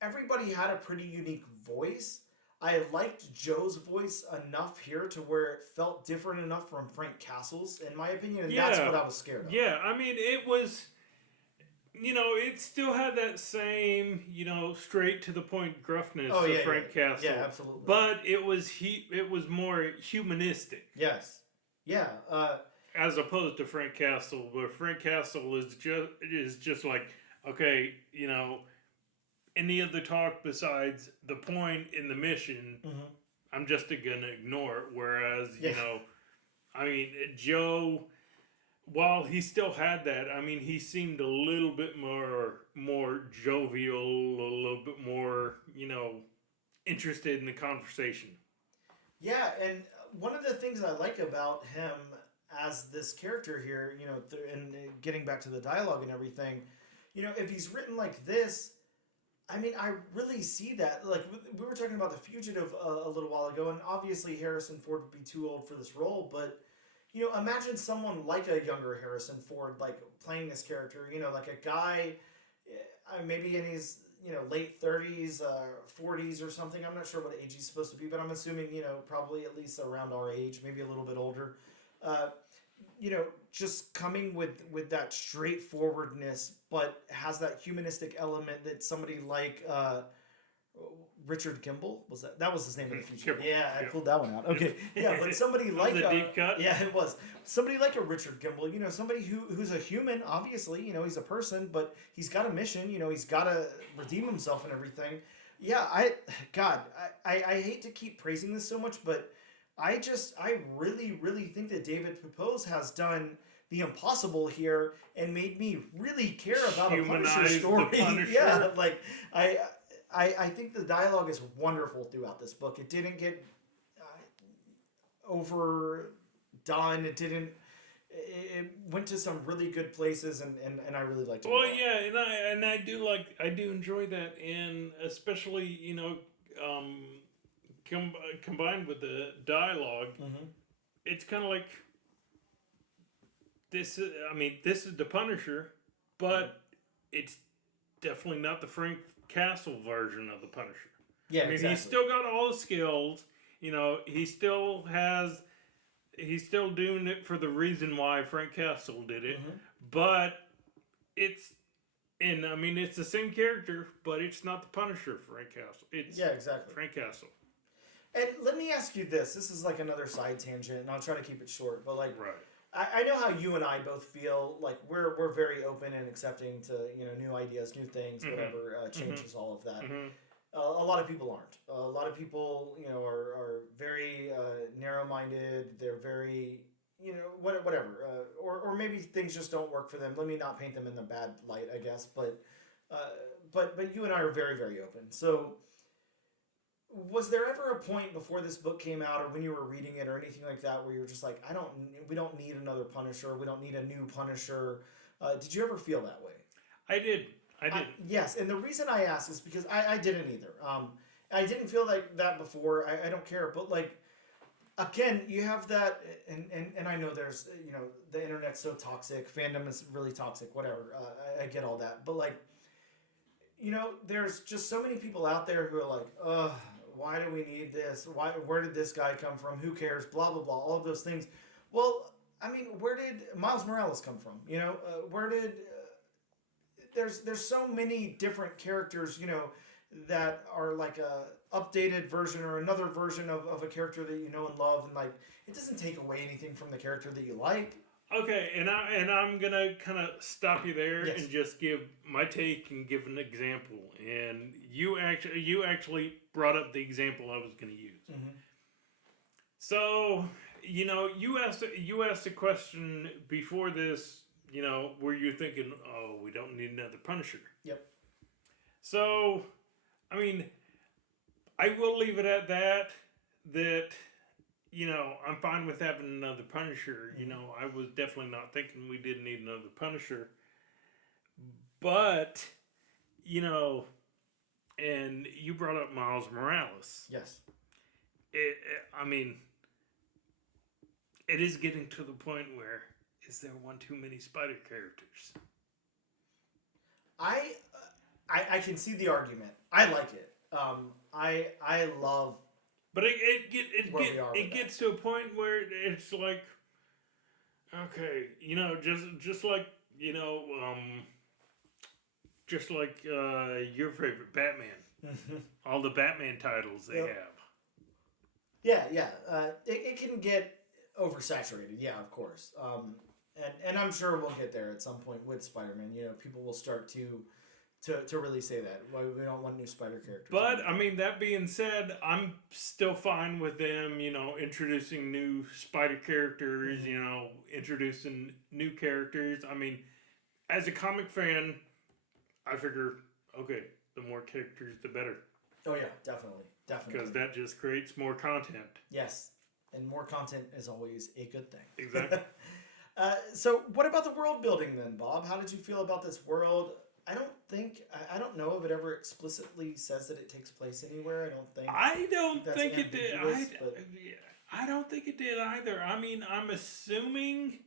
everybody had a pretty unique voice. I liked Joe's voice enough here to where it felt different enough from Frank Castle's, in my opinion, and that's what I was scared of. Yeah, I mean, it was, it still had that same, straight to the point gruffness of Frank Castle. Yeah, absolutely. But it was more humanistic. Yes. Yeah. As opposed to Frank Castle, where Frank Castle is just like, okay, any other talk besides the point in the mission, I'm just gonna ignore it. Whereas, I mean, Joe, while he still had that, I mean, he seemed a little bit more jovial, a little bit more, interested in the conversation. Yeah, and one of the things I like about him as this character here, and getting back to the dialogue and everything, if he's written like this, I mean, I really see that. Like, we were talking about The Fugitive a little while ago, and obviously Harrison Ford would be too old for this role, but, imagine someone like a younger Harrison Ford, like, playing this character, like a guy, maybe in his, late 30s, 40s or something. I'm not sure what age he's supposed to be, but I'm assuming, probably at least around our age, maybe a little bit older. Just coming with that straightforwardness, but has that humanistic element that somebody like Richard Kimball that was his name in the future. Kimball. Yeah, I pulled that one out. Okay, yeah, but somebody like a deep cut. Yeah, it was somebody like a Richard Kimball. Somebody who's a human. Obviously, he's a person, but he's got a mission. He's got to redeem himself and everything. Yeah, I hate to keep praising this so much, but I really, really think that David Pepose has done the impossible here and made me really care about a Punisher story. Punisher. Yeah, like I think the dialogue is wonderful throughout this book. It didn't get overdone. It went to some really good places, and I really liked it. Well, yeah, and I do enjoy that, and especially combined with the dialogue, it's kind of like this is the Punisher, but it's definitely not the Frank Castle version of the Punisher. Yeah, I mean, exactly. he's still got all the skills. He's still doing it for the reason why Frank Castle did it, but it's the same character, but it's not the Punisher, Frank Castle. It's exactly. Frank Castle. And let me ask you this. This is like another side tangent, and I'll try to keep it short. But like, right. I know how you and I both feel. Like we're very open and accepting to new ideas, new things, whatever changes all of that. A lot of people aren't. A lot of people are very narrow-minded. They're very whatever. Or maybe things just don't work for them. Let me not paint them in the bad light, I guess. But you and I are very, very open. So. Was there ever a point before this book came out, or when you were reading it, or anything like that, where you were just like, we don't need another Punisher, we don't need a new Punisher? Did you ever feel that way? I did. Yes, and the reason I asked is because I didn't either. I didn't feel like that before. I don't care, but like, again, you have that, and I know there's the internet's so toxic, fandom is really toxic, whatever. I get all that, but like, there's just so many people out there who are like, ugh. Why do we need this? Where did this guy come from? Who cares? Blah, blah, blah. All of those things. Well, I mean, where did Miles Morales come from? Where did... there's so many different characters, that are like a updated version or another version of a character that you know and love. And like, it doesn't take away anything from the character that you like. Okay, and I'm gonna kind of stop you there and just give my take and give an example. And you actually brought up the example I was gonna use. So you asked a question before this. Were you thinking, oh, we don't need another Punisher? Yep. So, I mean, I will leave it at that. I'm fine with having another Punisher. I was definitely not thinking we didn't need another Punisher. But, and you brought up Miles Morales. Yes. It is getting to the point where, is there one too many Spider characters? I can see the argument. I like it. I love But where we are with it gets to a point where it's like, okay, just like just like your favorite Batman, that. all the Batman titles they Yep. have. Yeah, yeah. It can get oversaturated. Yeah, of course. And I'm sure we'll get there at some point with Spider-Man. You know, people will start to really say that. Why we don't want new Spider characters. But I mean, that being said, I'm still fine with them, introducing new Spider characters, introducing new characters. I mean, as a comic fan, I figure, okay, the more characters, the better. Oh yeah, definitely, definitely. Because that just creates more content. Yes, and more content is always a good thing. Exactly. So, what about the world building then, Bob? How did you feel about this world? I don't know if it ever explicitly says that it takes place anywhere. I don't that's think it did. but I don't think it did either. I mean, I'm assuming,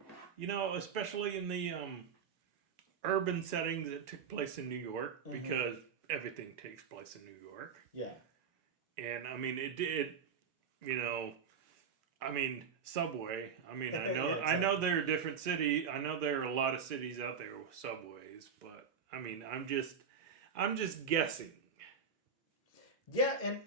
especially in the urban settings, it took place in New York because everything takes place in New York. yeah. And I mean, it did. I mean, Subway. I mean, I know, Yeah, exactly. I know there are different cities. I know there are a lot of cities out there with subways, but I mean, I'm just guessing. Yeah, and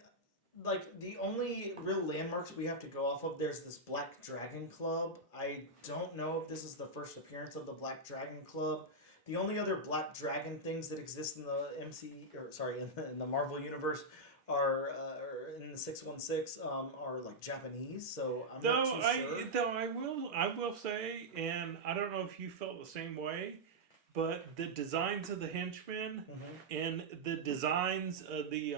like the only real landmarks we have to go off of, there's this Black Dragon Club. I don't know if this is the first appearance of the Black Dragon Club. The only other Black Dragon things that exist in the in the Marvel universe are in the 616 are like Japanese. So I'm not too sure. Though I will say, and I don't know if you felt the same way, but the designs of the henchmen and the designs of the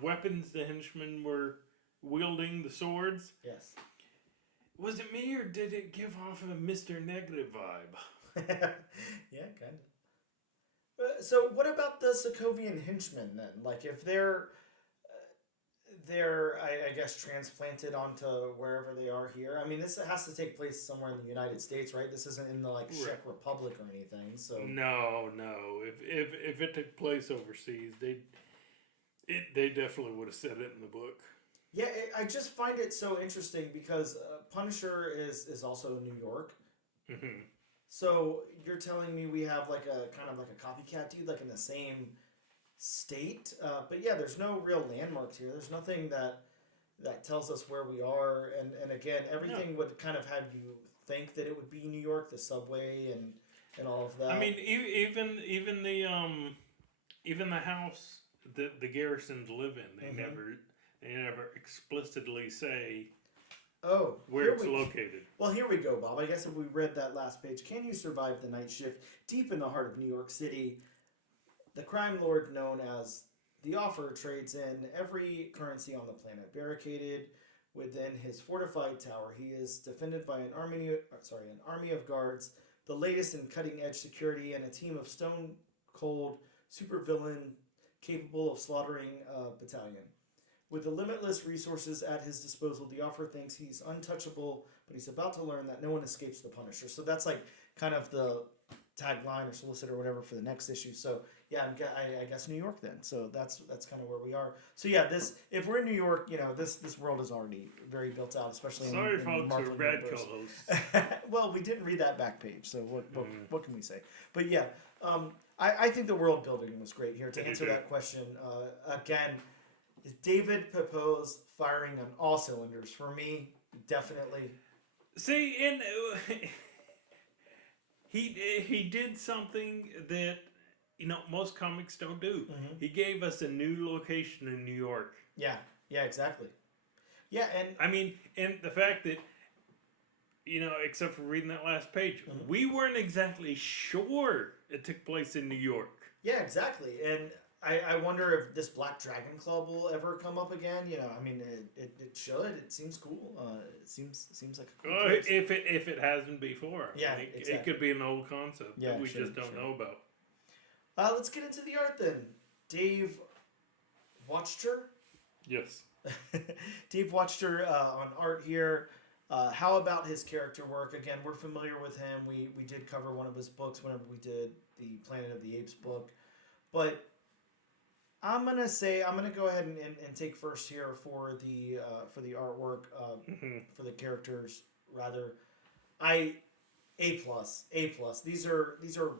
weapons the henchmen were wielding, the swords. Yes. Was it me, or did it give off a Mr. Negative vibe? Yeah, kind of. So what about the Sokovian henchmen then? Like if they're I guess transplanted onto wherever they are here. I mean, this has to take place somewhere in the United States, right? This isn't in the like Czech Republic or anything. So no. If it took place overseas, they definitely would have said it in the book. Yeah, I just find it so interesting because Punisher is also New York. Mm-hmm. So you're telling me we have like a kind of like a copycat dude, like in the same state, but yeah, there's no real landmarks here. There's nothing that tells us where we are, and again, everything would kind of have you think that it would be New York, the subway and all of that. I mean, even the house that the Garrisons live in, they never explicitly say where it's located. Well, here we go, Bob. I guess if we read that last page, can you survive the night shift deep in the heart of New York City? The crime lord known as the Offer trades in every currency on the planet. Barricaded within his fortified tower, he is defended by an army of guards, the latest in cutting-edge security, and a team of stone-cold supervillain capable of slaughtering a battalion. With the limitless resources at his disposal, the Offer thinks he's untouchable, but he's about to learn that no one escapes the Punisher. So that's like kind of the tagline or solicit or whatever for the next issue. So yeah, I guess New York then. So that's kind of where we are. So yeah, if we're in New York, this world is already very built out, especially Sorry, in folks, Marvel we're bad universe. co-hosts. Well, we didn't read that back page, so what can we say? But yeah, I think the world building was great here. To answer that question, again, is David Pepose firing on all cylinders? For me, definitely. See, and he did something that most comics don't do. Mm-hmm. He gave us a new location in New York. Yeah, exactly. Yeah, and I mean, and the fact that except for reading that last page, we weren't exactly sure it took place in New York. Yeah, exactly. And I wonder if this Black Dragon Club will ever come up again. I mean, it should. It seems cool. It seems like a cool place. If it hasn't before. Yeah, exactly. It could be an old concept that we just don't know about. Let's get into the art then. Dave Wachter? Yes. Dave Wachter on art here. How about his character work? Again, we're familiar with him. We did cover one of his books whenever we did the Planet of the Apes book. But I'm gonna go ahead and take first here for the artwork, for the characters rather. I A plus. These are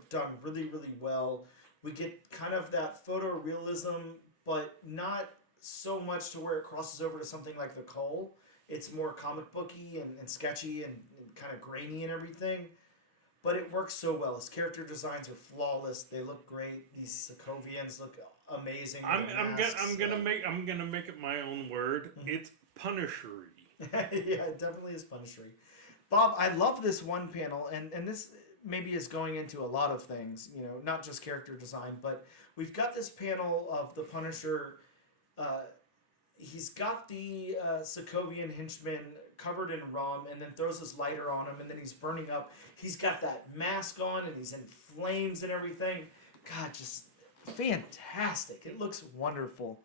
done really really well. We get kind of that photorealism, but not so much to where it crosses over to something like the Cull. It's more comic booky and sketchy and kind of grainy and everything. But it works so well. His character designs are flawless. They look great. These Sokovians look amazing. I'm gonna make it my own word. Mm-hmm. It's Punishery. Yeah, it definitely is Punishery. Bob, I love this one panel, and this maybe is going into a lot of things, not just character design, but we've got this panel of the Punisher. He's got the Sokovian henchman covered in rum, and then throws his lighter on him, and then he's burning up. He's got that mask on, and he's in flames and everything. God, just fantastic. It looks wonderful.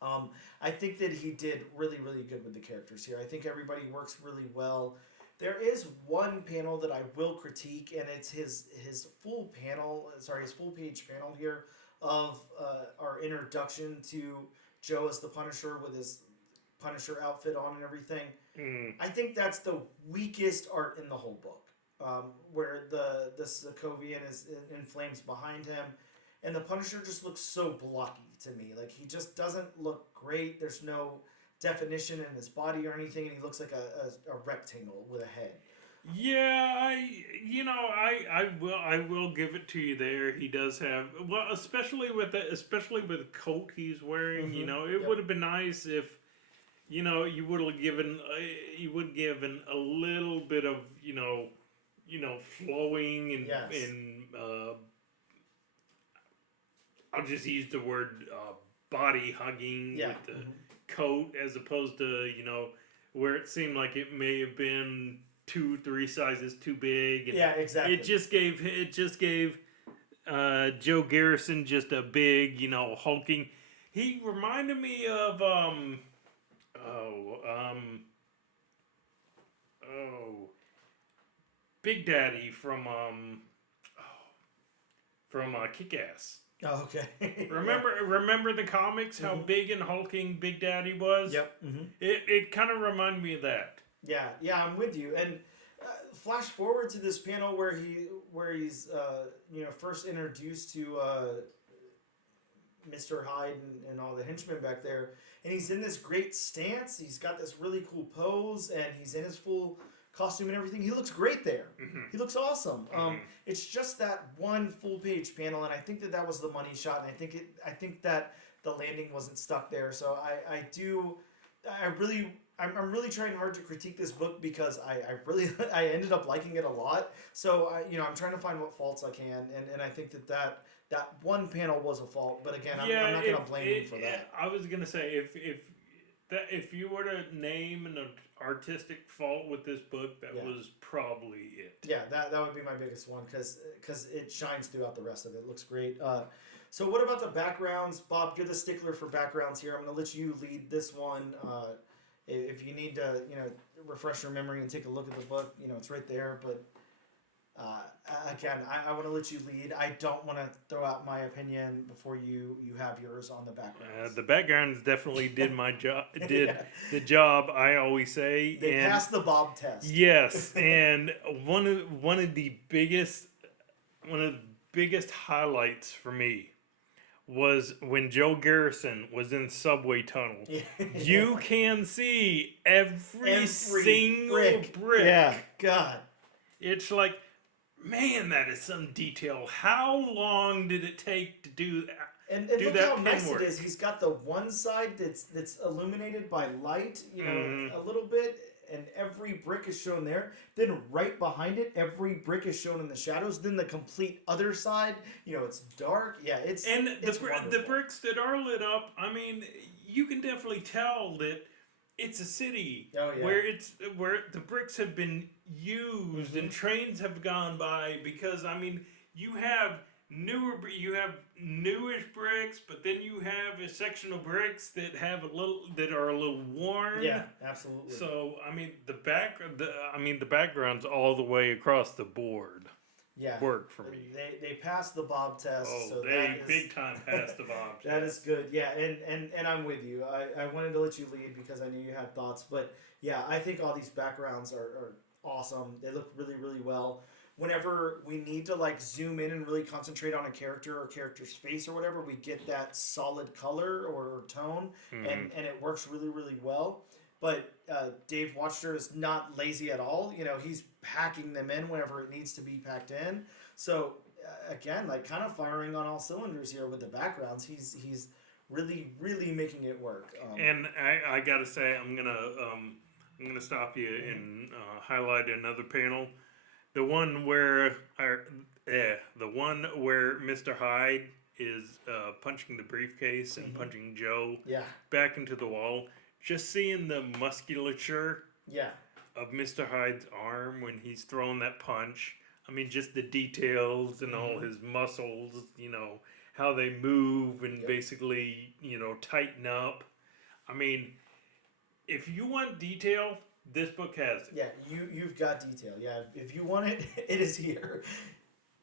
I think that he did really, really good with the characters here. I think everybody works really well. There is one panel that I will critique, and it's his full page panel here of our introduction to Joe as the Punisher with his Punisher outfit on and everything. I think that's the weakest art in the whole book, where the Sokovian is in flames behind him, and the Punisher just looks so blocky to me. Like, he just doesn't look great. There's no definition in his body or anything, and he looks like a rectangle with a head. Yeah, I will give it to you there. He does have, well, especially with the coat he's wearing. Mm-hmm. It would have been nice if you would have given a little bit of flowing and yes. and I'll just use the word body hugging with the mm-hmm. coat, as opposed to where it seemed like it may have been 2-3 sizes too big. And yeah, exactly. It just gave Joe Garrison just a big, hulking. He reminded me of Big Daddy from Kick-Ass. Oh, okay. Remember the comics? How mm-hmm. big and hulking Big Daddy was. Yep. Mm-hmm. It kind of reminded me of that. Yeah, I'm with you. And flash forward to this panel where he's first introduced to Mr. Hyde and all the henchmen back there, and he's in this great stance. He's got this really cool pose, and he's in his full costume and everything. He looks great there. Mm-hmm. He looks awesome. Mm-hmm. It's just that one full page panel, and I think that was the money shot, and I think that the landing wasn't stuck there. So I'm really trying hard to critique this book because I ended up liking it a lot. So I'm trying to find what faults I can, and I think that one panel was a fault. But again, I'm not going to blame him for that. I was going to say if you were to name an artistic fault with this book, that was probably it. Yeah, that would be my biggest one because it shines throughout the rest of it. It looks great. So what about the backgrounds? Bob, you're the stickler for backgrounds here. I'm going to let you lead this one. If you need to, refresh your memory and take a look at the book, it's right there. But again, I want to let you lead. I don't want to throw out my opinion before you have yours on the background. The backgrounds definitely did my job. The job, I always say. They passed the Bob test. Yes, and one of the biggest highlights for me was when Joe Garrison was in subway tunnel. Yeah. You can see every single brick. Yeah, God. It's like, man, that is some detail. How long did it take to do that? And look how nice it is. He's got the one side that's illuminated by light, a little bit, and every brick is shown there. Then right behind it, every brick is shown in the shadows. Then the complete other side, it's dark. Yeah, it's the bricks that are lit up. I mean, you can definitely tell that it's a city where the bricks have been used and trains have gone by, because you have newish bricks, but then you have a section of bricks that are a little worn. Yeah, absolutely. So the background's all the way across the board. work for me. They passed the Bob test. Oh, so they that is, big time passed the Bob test. That is good. Yeah, and I'm with you. I wanted to let you lead because I knew you had thoughts. But yeah, I think all these backgrounds are awesome. They look really, really well. Whenever we need to like zoom in and really concentrate on a character or character's face or whatever, we get that solid color or tone, and it works really, really well. But Dave Wachter is not lazy at all. You know, he's packing them in whenever it needs to be packed in. So again, like kind of firing on all cylinders here with the backgrounds. He's really, really making it work. And I gotta say, I'm gonna stop you and highlight another panel. The one where the one where Mr. Hyde is punching the briefcase and punching Joe back into the wall. Just seeing the musculature of Mr. Hyde's arm when he's throwing that punch. I mean, just the details and all his muscles, you know, how they move and basically, you know, tighten up. I mean, if you want detail, this book has it. Yeah, you've got detail. Yeah, if you want it, it is here.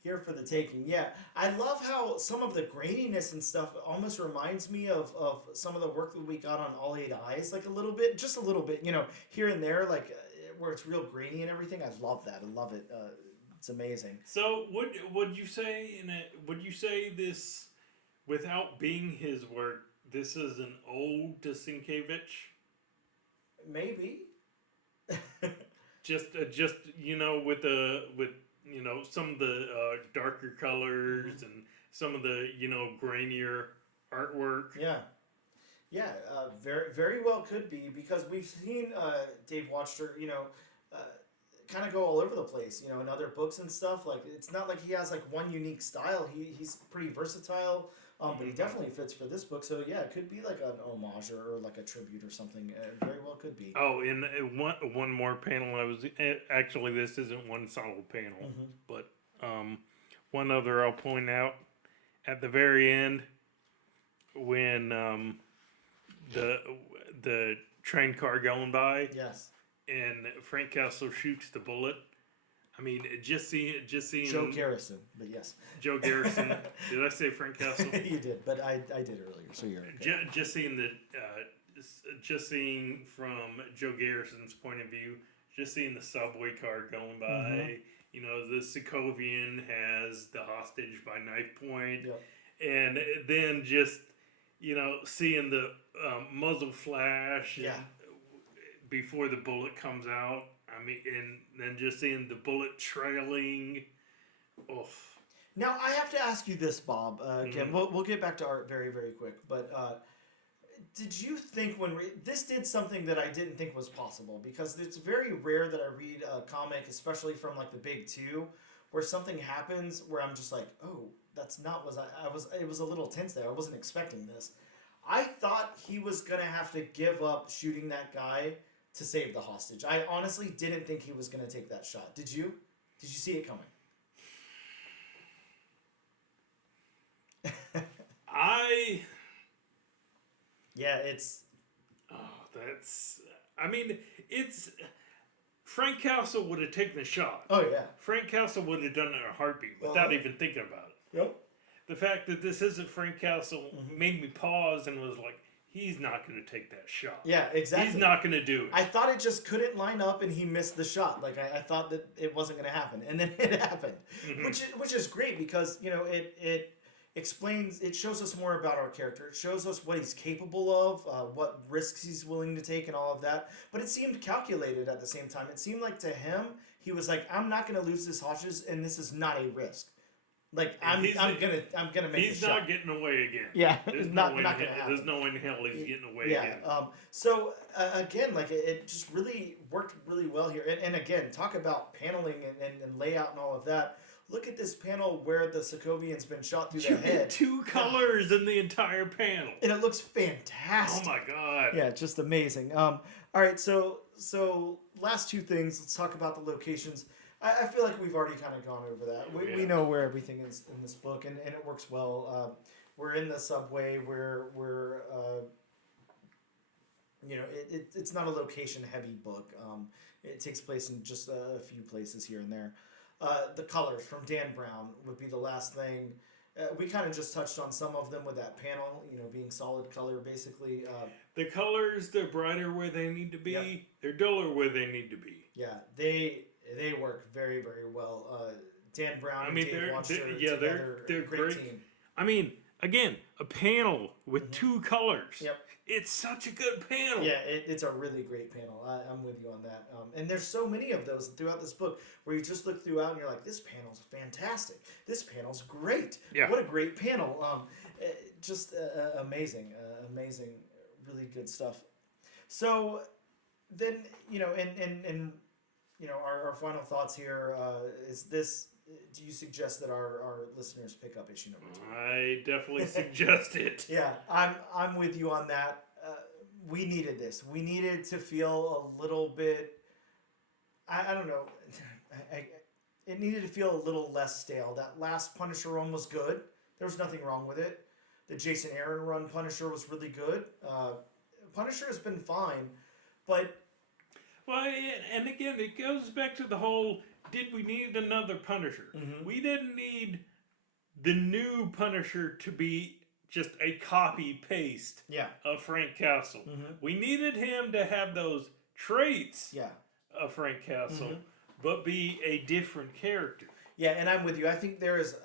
Here for the taking. Yeah, I love how some of the graininess and stuff almost reminds me of some of the work that we got on All Eight Eyes, like a little bit, just a little bit, you know, here and there, like where it's real grainy and everything. I love that. I love it. It's amazing. So would you say would you say this, without being his work, this is an ode to Sienkiewicz? Maybe. just you know, with you know, some of the darker colors and some of the, you know, grainier artwork. Yeah, very, very well could be, because we've seen Dave Wachter, you know, kind of go all over the place, you know, in other books and stuff. Like, it's not like he has like one unique style. He's pretty versatile, but he definitely fits for this book. So yeah, it could be like an homage or like a tribute or something. Very well could be. Oh, and one more panel. Actually, this isn't one solid panel, but one other I'll point out at the very end when the train car going by. Yes. And Frank Castle shoots the bullet. I mean, just seeing Joe Garrison, but yes. Joe Garrison. Did I say Frank Castle? You did, but I did earlier, so you're okay. Just seeing from Joe Garrison's point of view, just seeing the subway car going by. You know, the Sokovian has the hostage by knife point, and then just, you know, seeing the muzzle flash. Yeah. Before the bullet comes out, I mean, and then just seeing the bullet trailing. Oof. Now I have to ask you this, Bob. Again, we'll get back to art very, very quick. But did you think this did something that I didn't think was possible? Because it's very rare that I read a comic, especially from like the big two, where something happens where I'm just like, oh, that's not what I was. It was a little tense there. I wasn't expecting this. I thought he was gonna have to give up shooting that guy to save the hostage. I honestly didn't think he was going to take that shot. Did you? Did you see it coming? Yeah, it's... Oh, that's... I mean, it's... Frank Castle would have taken the shot. Oh, yeah. Frank Castle would have done it in a heartbeat without even thinking about it. Yep. The fact that this isn't Frank Castle made me pause and was like, he's not going to take that shot. Yeah, exactly. He's not going to do it. I thought it just couldn't line up and he missed the shot. Like, I thought that it wasn't going to happen. And then it happened. Which is great because, you know, it explains, it shows us more about our character. It shows us what he's capable of, what risks he's willing to take and all of that. But it seemed calculated at the same time. It seemed like to him, he was like, I'm not going to lose this hostage and this is not a risk. Like I'm gonna make. He's not getting away again. Yeah, there's not no way gonna happen. There's no way in hell he's getting away again. So again, like it just really worked really well here. And again, talk about paneling and layout and all of that. Look at this panel where the Sokovian's been shot through the head. Two colors in the entire panel, and it looks fantastic. Oh my god! Yeah, just amazing. All right, so last two things. Let's talk about the locations. I feel like we've already kind of gone over that. We know where everything is in this book, and it works well. We're in the subway. We're you know, it's not a location-heavy book. It takes place in just a few places here and there. The colors from Dan Brown would be the last thing. We kind of just touched on some of them with that panel, being solid color, basically. The colors, they're brighter where they need to be. Yep. They're duller where they need to be. Yeah, they work very, very well. Dan Brown and Dave Wachter together, they're great. Team. I mean, again, a panel with two colors. Yep. It's such a good panel. Yeah, it's a really great panel. I'm with you on that. And there's so many of those throughout this book where you just look throughout and you're like, this panel's fantastic. This panel's great. Yeah. What a great panel. Just amazing. Amazing. Really good stuff. So then, and our final thoughts here is this. Do you suggest that our listeners pick up issue number 2? I definitely suggest it. Yeah, I'm with you on that. We needed this. We needed to feel a little bit. I don't know. It needed to feel a little less stale. That last Punisher run was good. There was nothing wrong with it. The Jason Aaron run Punisher was really good. Punisher has been fine, but. Well, and again, it goes back to the whole, did we need another Punisher? Mm-hmm. We didn't need the new Punisher to be just a copy-paste of Frank Castle. Mm-hmm. We needed him to have those traits of Frank Castle, but be a different character. Yeah, and I'm with you. I think there is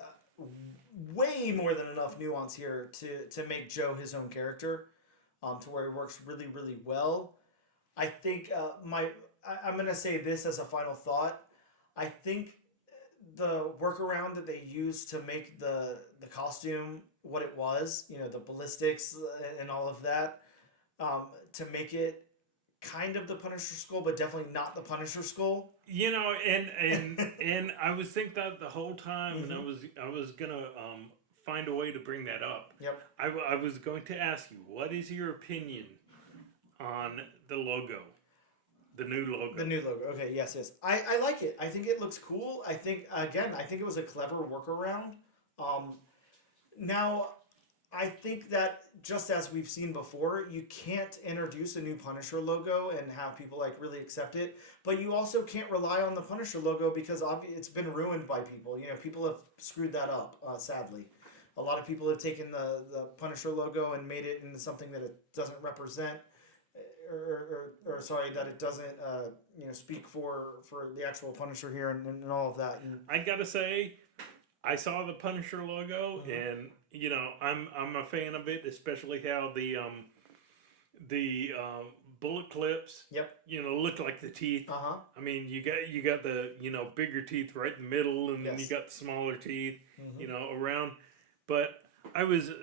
way more than enough nuance here to make Joe his own character, to where he works really, really well. I think I'm going to say this as a final thought. I think the workaround that they used to make the costume what it was, the ballistics and all of that, to make it kind of the Punisher skull, but definitely not the Punisher skull. And I was thinking that the whole time, and I was gonna find a way to bring that up. Yep. I was going to ask you, what is your opinion on the logo? The new logo. The new logo. Okay, yes. I like it. I think it looks cool. I think it was a clever workaround. Now, I think that just as we've seen before, you can't introduce a new Punisher logo and have people really accept it. But you also can't rely on the Punisher logo because it's been ruined by people. People have screwed that up, sadly. A lot of people have taken the Punisher logo and made it into something that it doesn't represent. Or sorry, that it doesn't speak for the actual Punisher here and all of that. And I gotta say, I saw the Punisher logo, and I'm a fan of it, especially how the bullet clips look like the teeth. I mean, you got the bigger teeth right in the middle, and then you got the smaller teeth around. But I was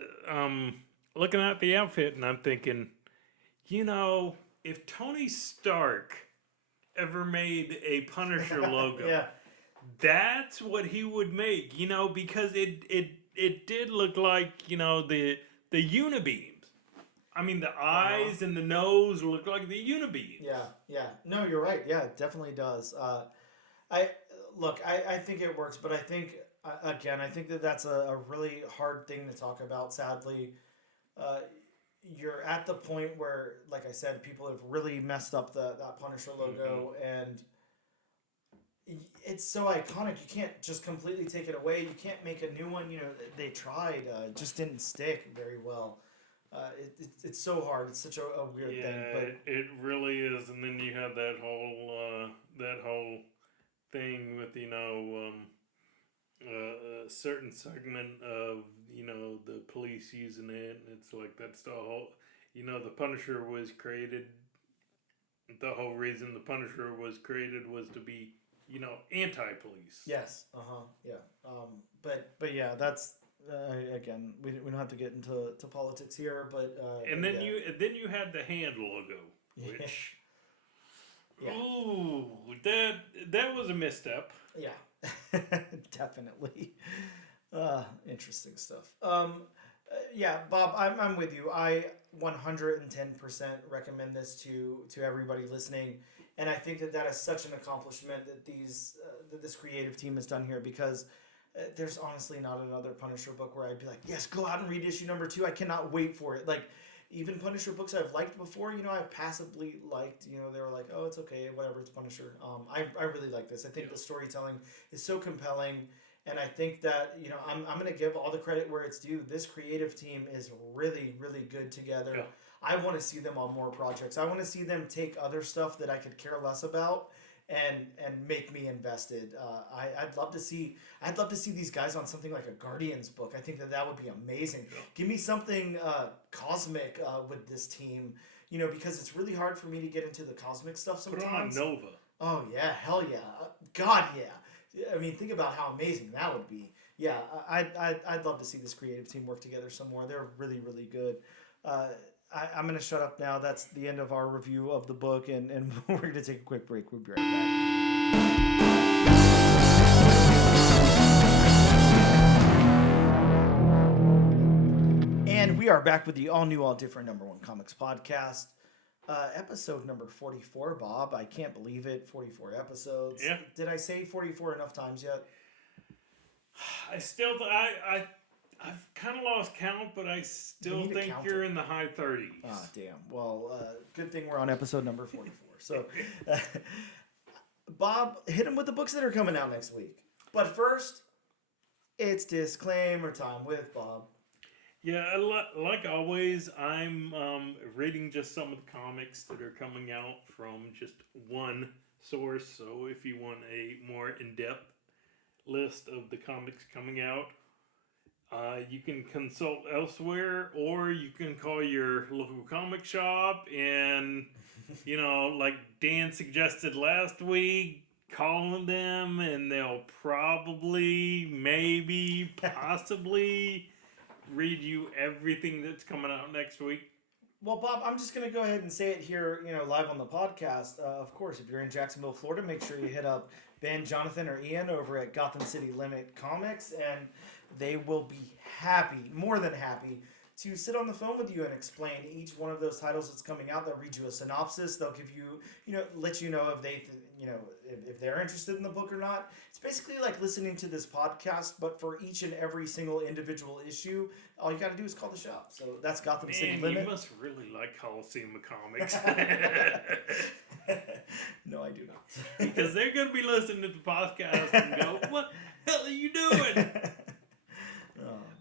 looking at the outfit, and I'm thinking, if Tony Stark ever made a Punisher logo, that's what he would make, because it did look like, the unibeams. I mean, the eyes and the nose look like the unibeams. Yeah. No, you're right. Yeah, it definitely does. I think it works, but I think, again, I think that's a really hard thing to talk about, sadly. You're at the point where, like I said, people have really messed up that Punisher logo, and it's so iconic. You can't just completely take it away. You can't make a new one. They tried, it just didn't stick very well. It's so hard. It's such a weird thing. But it really is. And then you have that whole thing with a certain segment of the police using it, and it's like that's the whole the Punisher was created. The whole reason the Punisher was created was to be anti-police. Yes. Yeah. But yeah, that's again, we don't have to get into politics here, but and then you had the hand logo, which that was a misstep. Yeah. Definitely. Interesting stuff. Yeah, Bob, I'm with you. I 110% recommend this to everybody listening, and I think that is such an accomplishment that that this creative team has done here, because there's honestly not another Punisher book where I'd be like, yes, go out and read issue number 2. I cannot wait for it. Like, even Punisher books I've liked before, I've passively liked, they were like, oh, it's okay, whatever, it's Punisher. I really like this. I think the storytelling is so compelling, and I think that, I'm going to give all the credit where it's due. This creative team is really, really good together. Yeah. I want to see them on more projects. I want to see them take other stuff that I could care less about and make me invested. I'd love to see these guys on something like a Guardians book. I think that would be amazing. Yeah. Give me something cosmic with this team, because it's really hard for me to get into the cosmic stuff sometimes. Put on Nova. Oh yeah, hell yeah, God yeah. I mean, think about how amazing that would be. Yeah, I'd love to see this creative team work together some more. They're really, really good. I'm going to shut up now. That's the end of our review of the book, and we're going to take a quick break. We'll be right back. And we are back with the all-new, all-different #1 Comics podcast. Episode number 44, Bob. I can't believe it. 44 episodes. Yeah. Did I say 44 enough times yet? I've kind of lost count, but I still think you're in the high 30s. Ah, damn. Well, good thing we're on episode number 44. So, Bob, hit him with the books that are coming out next week. But first, it's disclaimer time with Bob. Yeah, like always, I'm reading just some of the comics that are coming out from just one source. So if you want a more in-depth list of the comics coming out, you can consult elsewhere, or you can call your local comic shop and, like Dan suggested last week, calling them and they'll probably, maybe, possibly read you everything that's coming out next week. Well, Bob, I'm just going to go ahead and say it here, live on the podcast. Of course, if you're in Jacksonville, Florida, make sure you hit up Ben, Jonathan, or Ian over at Gotham City Limit Comics, and they will be happy, more than happy, to sit on the phone with you and explain each one of those titles that's coming out. They'll read you a synopsis. They'll give you, let you know if they, if they're interested in the book or not. It's basically like listening to this podcast, but for each and every single individual issue, all you got to do is call the shop. So that's Gotham City Limit. You must really like Coliseum Comics. No, I do not. Because they're going to be listening to the podcast and go, "What the hell are you doing?"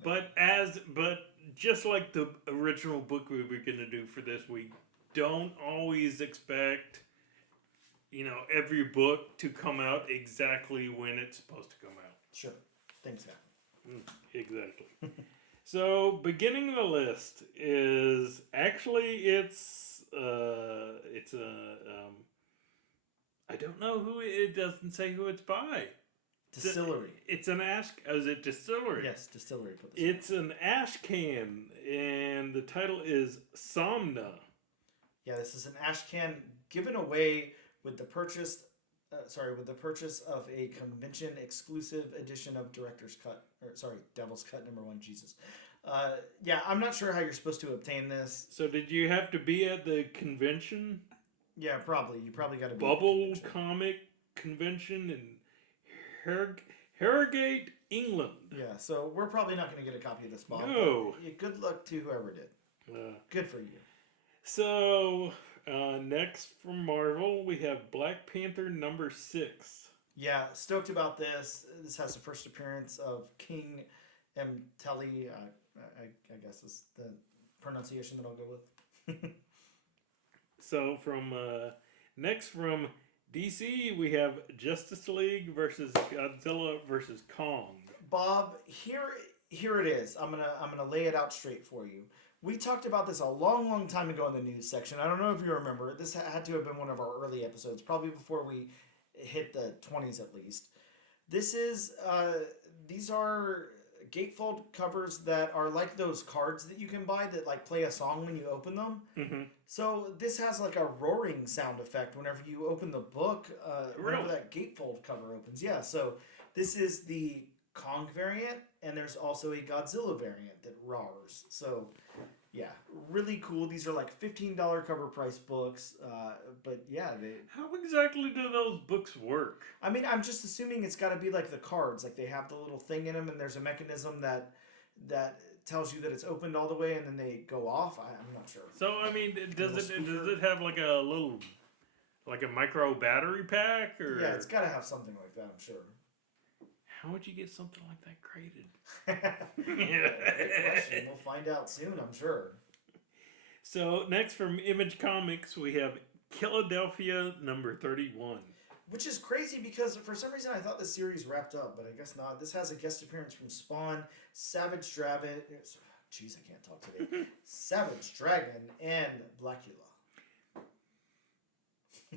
But just like the original book we were going to do for this week, don't always expect, every book to come out exactly when it's supposed to come out. Sure. Things happen. Exactly. So, beginning of the list is actually I don't know who it doesn't say who it's by. Distillery. It's an ash. Is it distillery? Yes, distillery. It's an ash can, and the title is Somna. Yeah, this is an ash can given away with the purchase. With the purchase of a convention exclusive edition of Devil's Cut #1. Jesus. Yeah, I'm not sure how you're supposed to obtain this. So did you have to be at the convention? Yeah, probably. You probably got to be Bubble Comic Convention in Harrogate, England. Yeah, so we're probably not going to get a copy of this, Bob. No. Good luck to whoever did. Good for you. So, next from Marvel, we have Black Panther #6. Yeah, stoked about this. This has the first appearance of King M. Telly. I guess is the pronunciation that I'll go with. So, next from DC, we have Justice League versus Godzilla versus Kong. Bob, here it is. I'm gonna lay it out straight for you. We talked about this a long, long time ago in the news section. I don't know if you remember. This had to have been one of our early episodes, probably before we hit the 20s at least. These are gatefold covers that are like those cards that you can buy that like play a song when you open them. Mm-hmm. So this has like a roaring sound effect whenever you open the book, whenever that gatefold cover opens. Yeah, so this is the Kong variant, and there's also a Godzilla variant that roars. So yeah, really cool. These are like $15 cover price books, but yeah. How exactly do those books work? I mean, I'm just assuming it's got to be like the cards. Like they have the little thing in them, and there's a mechanism that tells you that it's opened all the way, and then they go off. I'm not sure. So I mean, does speaker. it have like a little, like a micro battery pack, or Yeah, it's got to have something like that. I'm sure. how would you get something like that created? Great question. We'll find out soon, I'm sure. So next from Image Comics, we have Philadelphia number 31. Which is crazy because for some reason I thought the series wrapped up, but I guess not. This has a guest appearance from Spawn, Savage Dragon. Jeez, I can't talk today. Savage Dragon and Blackula.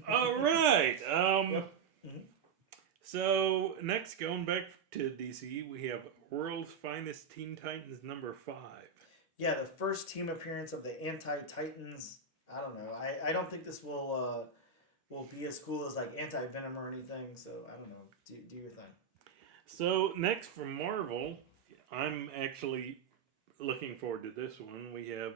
All right. Yep. Mm-hmm. So next, going back to DC, we have World's Finest Teen Titans number 5. Yeah, the first team appearance of the Anti-Titans. I don't know. I don't think this will be as cool as like Anti-Venom or anything. So I don't know. Do your thing. So next from Marvel, I'm actually looking forward to this one. We have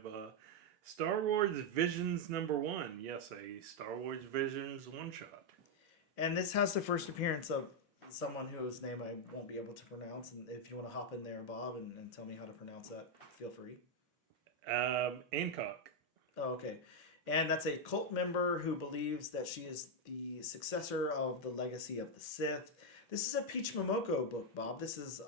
Star Wars Visions number 1. Yes, a Star Wars Visions one-shot. And this has the first appearance of someone whose name I won't be able to pronounce. And if you want to hop in there, Bob, and tell me how to pronounce that, feel free. Hancock. Oh, okay. And that's a cult member who believes that she is the successor of the legacy of the Sith. This is a Peach Momoko book, Bob. This is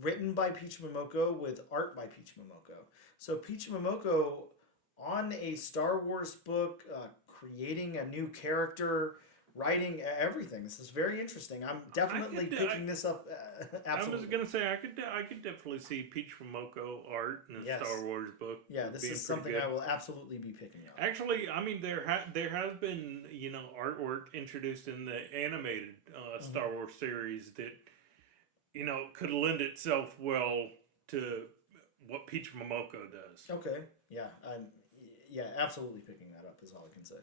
written by Peach Momoko with art by Peach Momoko. So Peach Momoko on a Star Wars book, creating a new character, writing everything. This is very interesting. I'm definitely picking this up. Absolutely. I was gonna say I could definitely see Peach Momoko art in a Star Wars book. Yeah, this is something I will absolutely be picking up. Actually, I mean there has been artwork introduced in the animated Star Wars series that could lend itself well to what Peach Momoko does. Okay. Yeah. I'm absolutely picking that up is all I can say.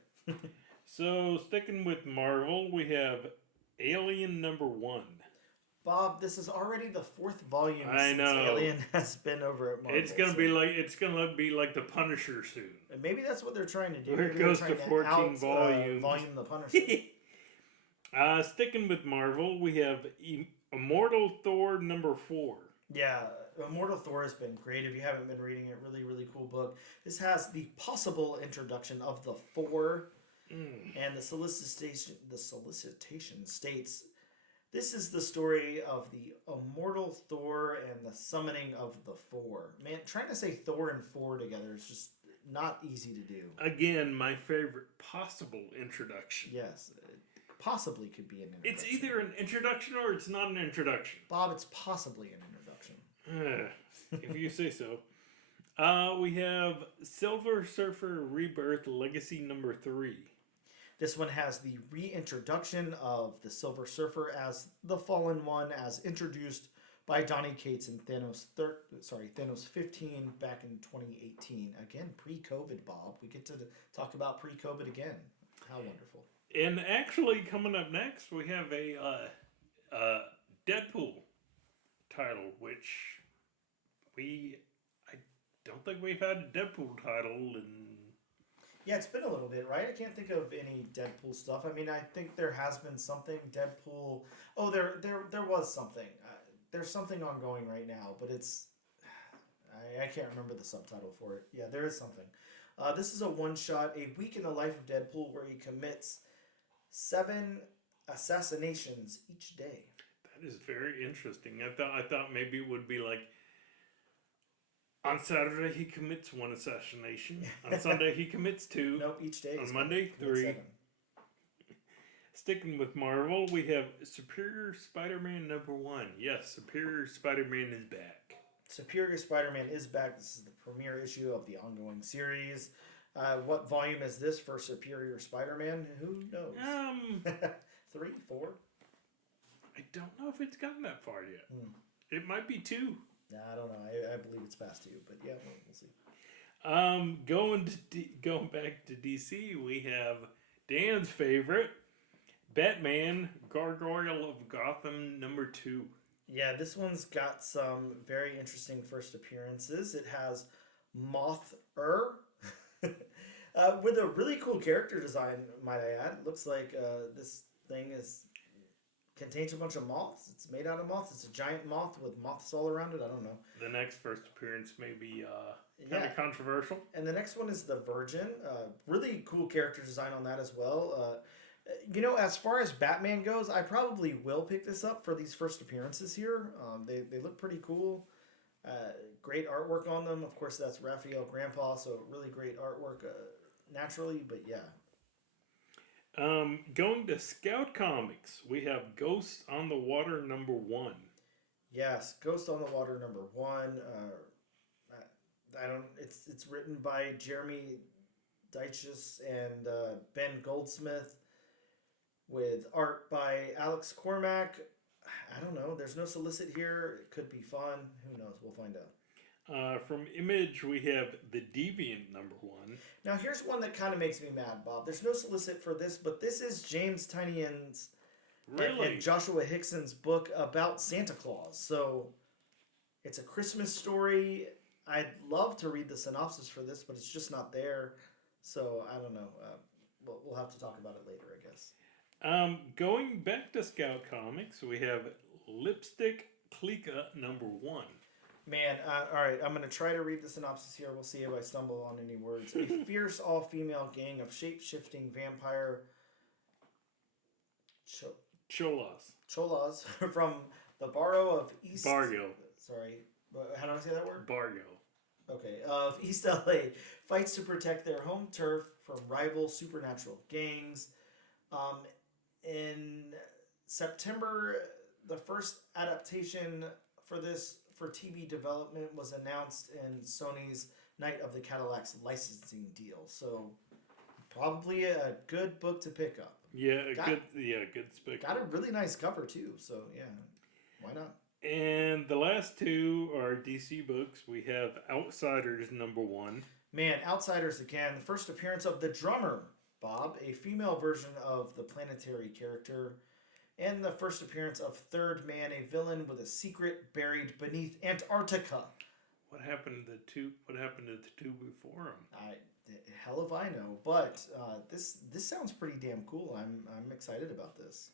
So, sticking with Marvel, we have Alien number 1. Bob, this is already the 4th volume since Alien has been over at Marvel. It's gonna be like the Punisher soon. And maybe that's what they're trying to do. Where it goes to 14 volumes. Volume the Punisher. Sticking with Marvel, we have Immortal Thor number 4. Yeah, Immortal Thor has been great. If you haven't been reading it, really, really cool book. This has the possible introduction of the Four. And the solicitation states, this is the story of the immortal Thor and the summoning of the Four. Man, trying to say Thor and Four together is just not easy to do. Again, my favorite possible introduction. Yes, it possibly could be an introduction. It's either an introduction or it's not an introduction. Bob, it's possibly an introduction. If you say so. We have Silver Surfer Rebirth Legacy number 3. This one has the reintroduction of the Silver Surfer as the Fallen One, as introduced by Donny Cates in Thanos 15 back in 2018. Again, pre-COVID, Bob. We get to talk about pre-COVID again. How wonderful. And actually, coming up next, we have a Deadpool title, which I don't think we've had a Deadpool title in... Yeah, it's been a little bit, right? I can't think of any Deadpool stuff. I mean, I think there has been something. Deadpool... Oh, there was something. There's something ongoing right now, but it's... I can't remember the subtitle for it. Yeah, there is something. This is a one-shot, a week in the life of Deadpool, where he commits 7 assassinations each day. That is very interesting. I thought maybe it would be like... On Saturday, he commits 1 assassination. On Sunday, he commits 2. Nope, each day. On Monday, 3. 7. Sticking with Marvel, we have Superior Spider-Man number 1. Yes, Superior Spider-Man is back. Superior Spider-Man is back. This is the premiere issue of the ongoing series. What volume is this for Superior Spider-Man? Who knows? 3, 4? I don't know if it's gotten that far yet. It might be 2. I don't know. I believe it's past 2, but yeah, we'll see. Going back to DC, we have Dan's favorite, Batman Gargoyle of Gotham number 2. Yeah, this one's got some very interesting first appearances. It has Moth-Er with a really cool character design, might I add. It looks like this thing is contains a bunch of moths. It's made out of moths. It's a giant moth with moths all around it. I don't know. The next first appearance may be kind of controversial. And the next one is the Virgin. Really cool character design on that as well. You know, as far as Batman goes, I probably will pick this up for these first appearances here. They look pretty cool. Great artwork on them. Of course, that's Raphael Grandpa, so really great artwork naturally, but yeah. Going to Scout Comics, we have Ghost on the Water #1. Yes, Ghost on the Water #1. I don't. It's written by Jeremy Deiches and Ben Goldsmith, with art by Alex Cormack. I don't know. There's no solicit here. It could be fun. Who knows? We'll find out. From Image, we have The Deviant #1. Now, here's one that kind of makes me mad, Bob. There's no solicit for this, but this is James Tynion's and Joshua Hickson's book about Santa Claus. So it's a Christmas story. I'd love to read the synopsis for this, but it's just not there. So I don't know. We'll have to talk about it later, I guess. Going back to Scout Comics, we have Lipstick Klika #1. Man, all right, I'm going to try to read the synopsis here. We'll see if I stumble on any words. A fierce all-female gang of shape-shifting vampire cholas from the borough of East... Bargo. Sorry, how do I say that word? Bargo. Okay, of East LA fights to protect their home turf from rival supernatural gangs. In September, the first adaptation for this for TV development was announced in Sony's Night of the Cadillacs licensing deal. So probably a good book to pick up. Yeah, good spec. Got a really nice cover too. So yeah, why not? And the last two are DC books. We have Outsiders #1. Man, Outsiders again. The first appearance of the drummer, Bob, a female version of the planetary character. And the first appearance of Third Man, a villain with a secret buried beneath Antarctica. What happened to the two? What happened to the two before him? Hell if I know. But this sounds pretty damn cool. I'm excited about this.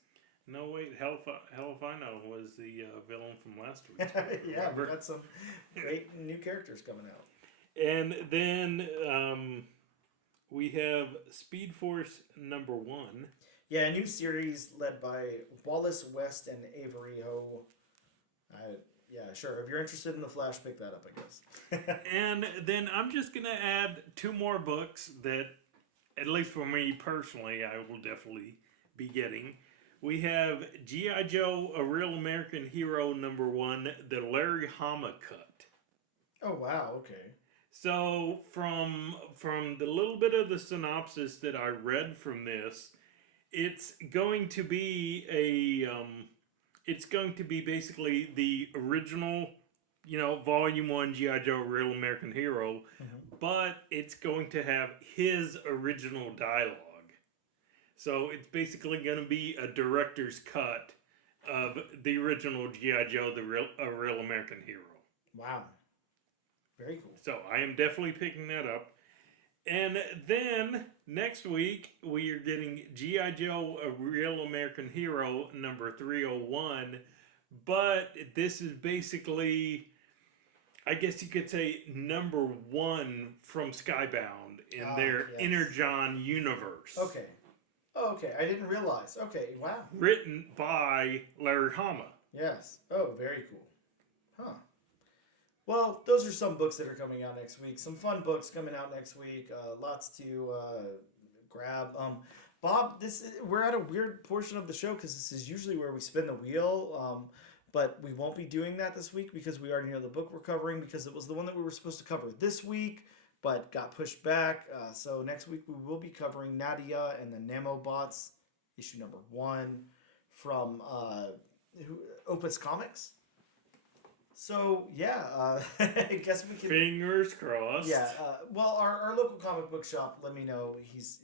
No, wait. Hell if I know was the villain from last week. Yeah, we got some great new characters coming out. And then we have Speed Force #1. Yeah, a new series led by Wallace West and Avery Ho. Yeah, sure. If you're interested in The Flash, pick that up, I guess. And then I'm just going to add two more books that, at least for me personally, I will definitely be getting. We have G.I. Joe, A Real American Hero #1, the Larry Hama cut. Oh, wow. Okay. So from the little bit of the synopsis that I read from this, it's going to be basically the original, Volume 1 G.I. Joe Real American Hero, but it's going to have his original dialogue. So it's basically going to be a director's cut of the original G.I. Joe, A Real American Hero. Wow. Very cool. So I am definitely picking that up. And then next week we are getting G.I. Joe, A Real American Hero #301. But this is basically, I guess you could say, #1 from Skybound in their Energon universe. Okay. Oh, okay. I didn't realize. Okay. Wow. Written by Larry Hama. Yes. Oh, very cool. Huh. Well, those are some books that are coming out next week. Some fun books coming out next week. Lots to grab. Bob, we're at a weird portion of the show because this is usually where we spin the wheel. But we won't be doing that this week because we already know the book we're covering, because it was the one that we were supposed to cover this week but got pushed back. So next week we will be covering Nadia and the Nanobots, issue #1 from Opus Comics. So yeah, I guess we can. Fingers crossed. Yeah. Well, our local comic book shop let me know he's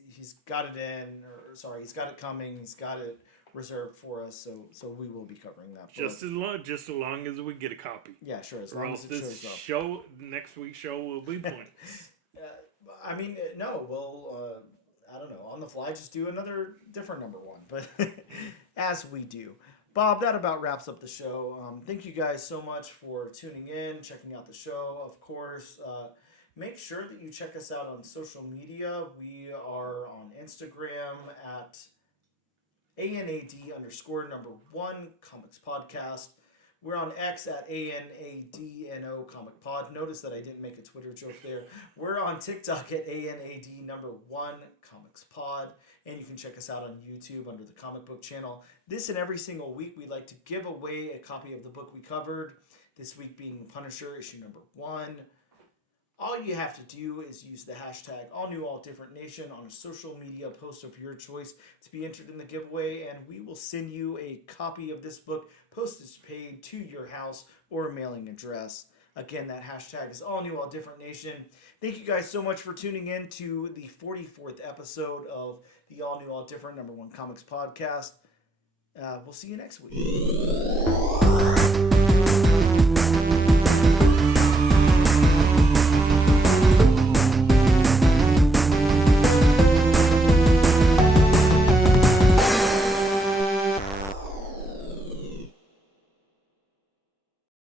got it in, or sorry, he's got it coming. He's got it reserved for us. So we will be covering that. Just as long as we get a copy. Yeah, sure. As or long else as it this shows up. next week's show will be pointless. I mean, no. We'll I don't know, on the fly, just do another different #1, but as we do. Bob, that about wraps up the show. Thank you guys so much for tuning in, checking out the show. Of course, make sure that you check us out on social media. We are on Instagram at ANAD_1 Comics Podcast. We're on X at ANADNO Comic Pod. Notice that I didn't make a Twitter joke there. We're on TikTok at ANAD1 Comics Pod. And you can check us out on YouTube under the Comic Book Channel. This and every single week, we'd like to give away a copy of the book we covered. This week being Punisher, issue number 1. All you have to do is use the hashtag AllNewAllDifferentNation on a social media post of your choice to be entered in the giveaway, and we will send you a copy of this book, postage paid, to your house or mailing address. Again, that hashtag is AllNewAllDifferentNation. Thank you guys so much for tuning in to the 44th episode of the All New All Different #1 Comics Podcast. We'll see you next week.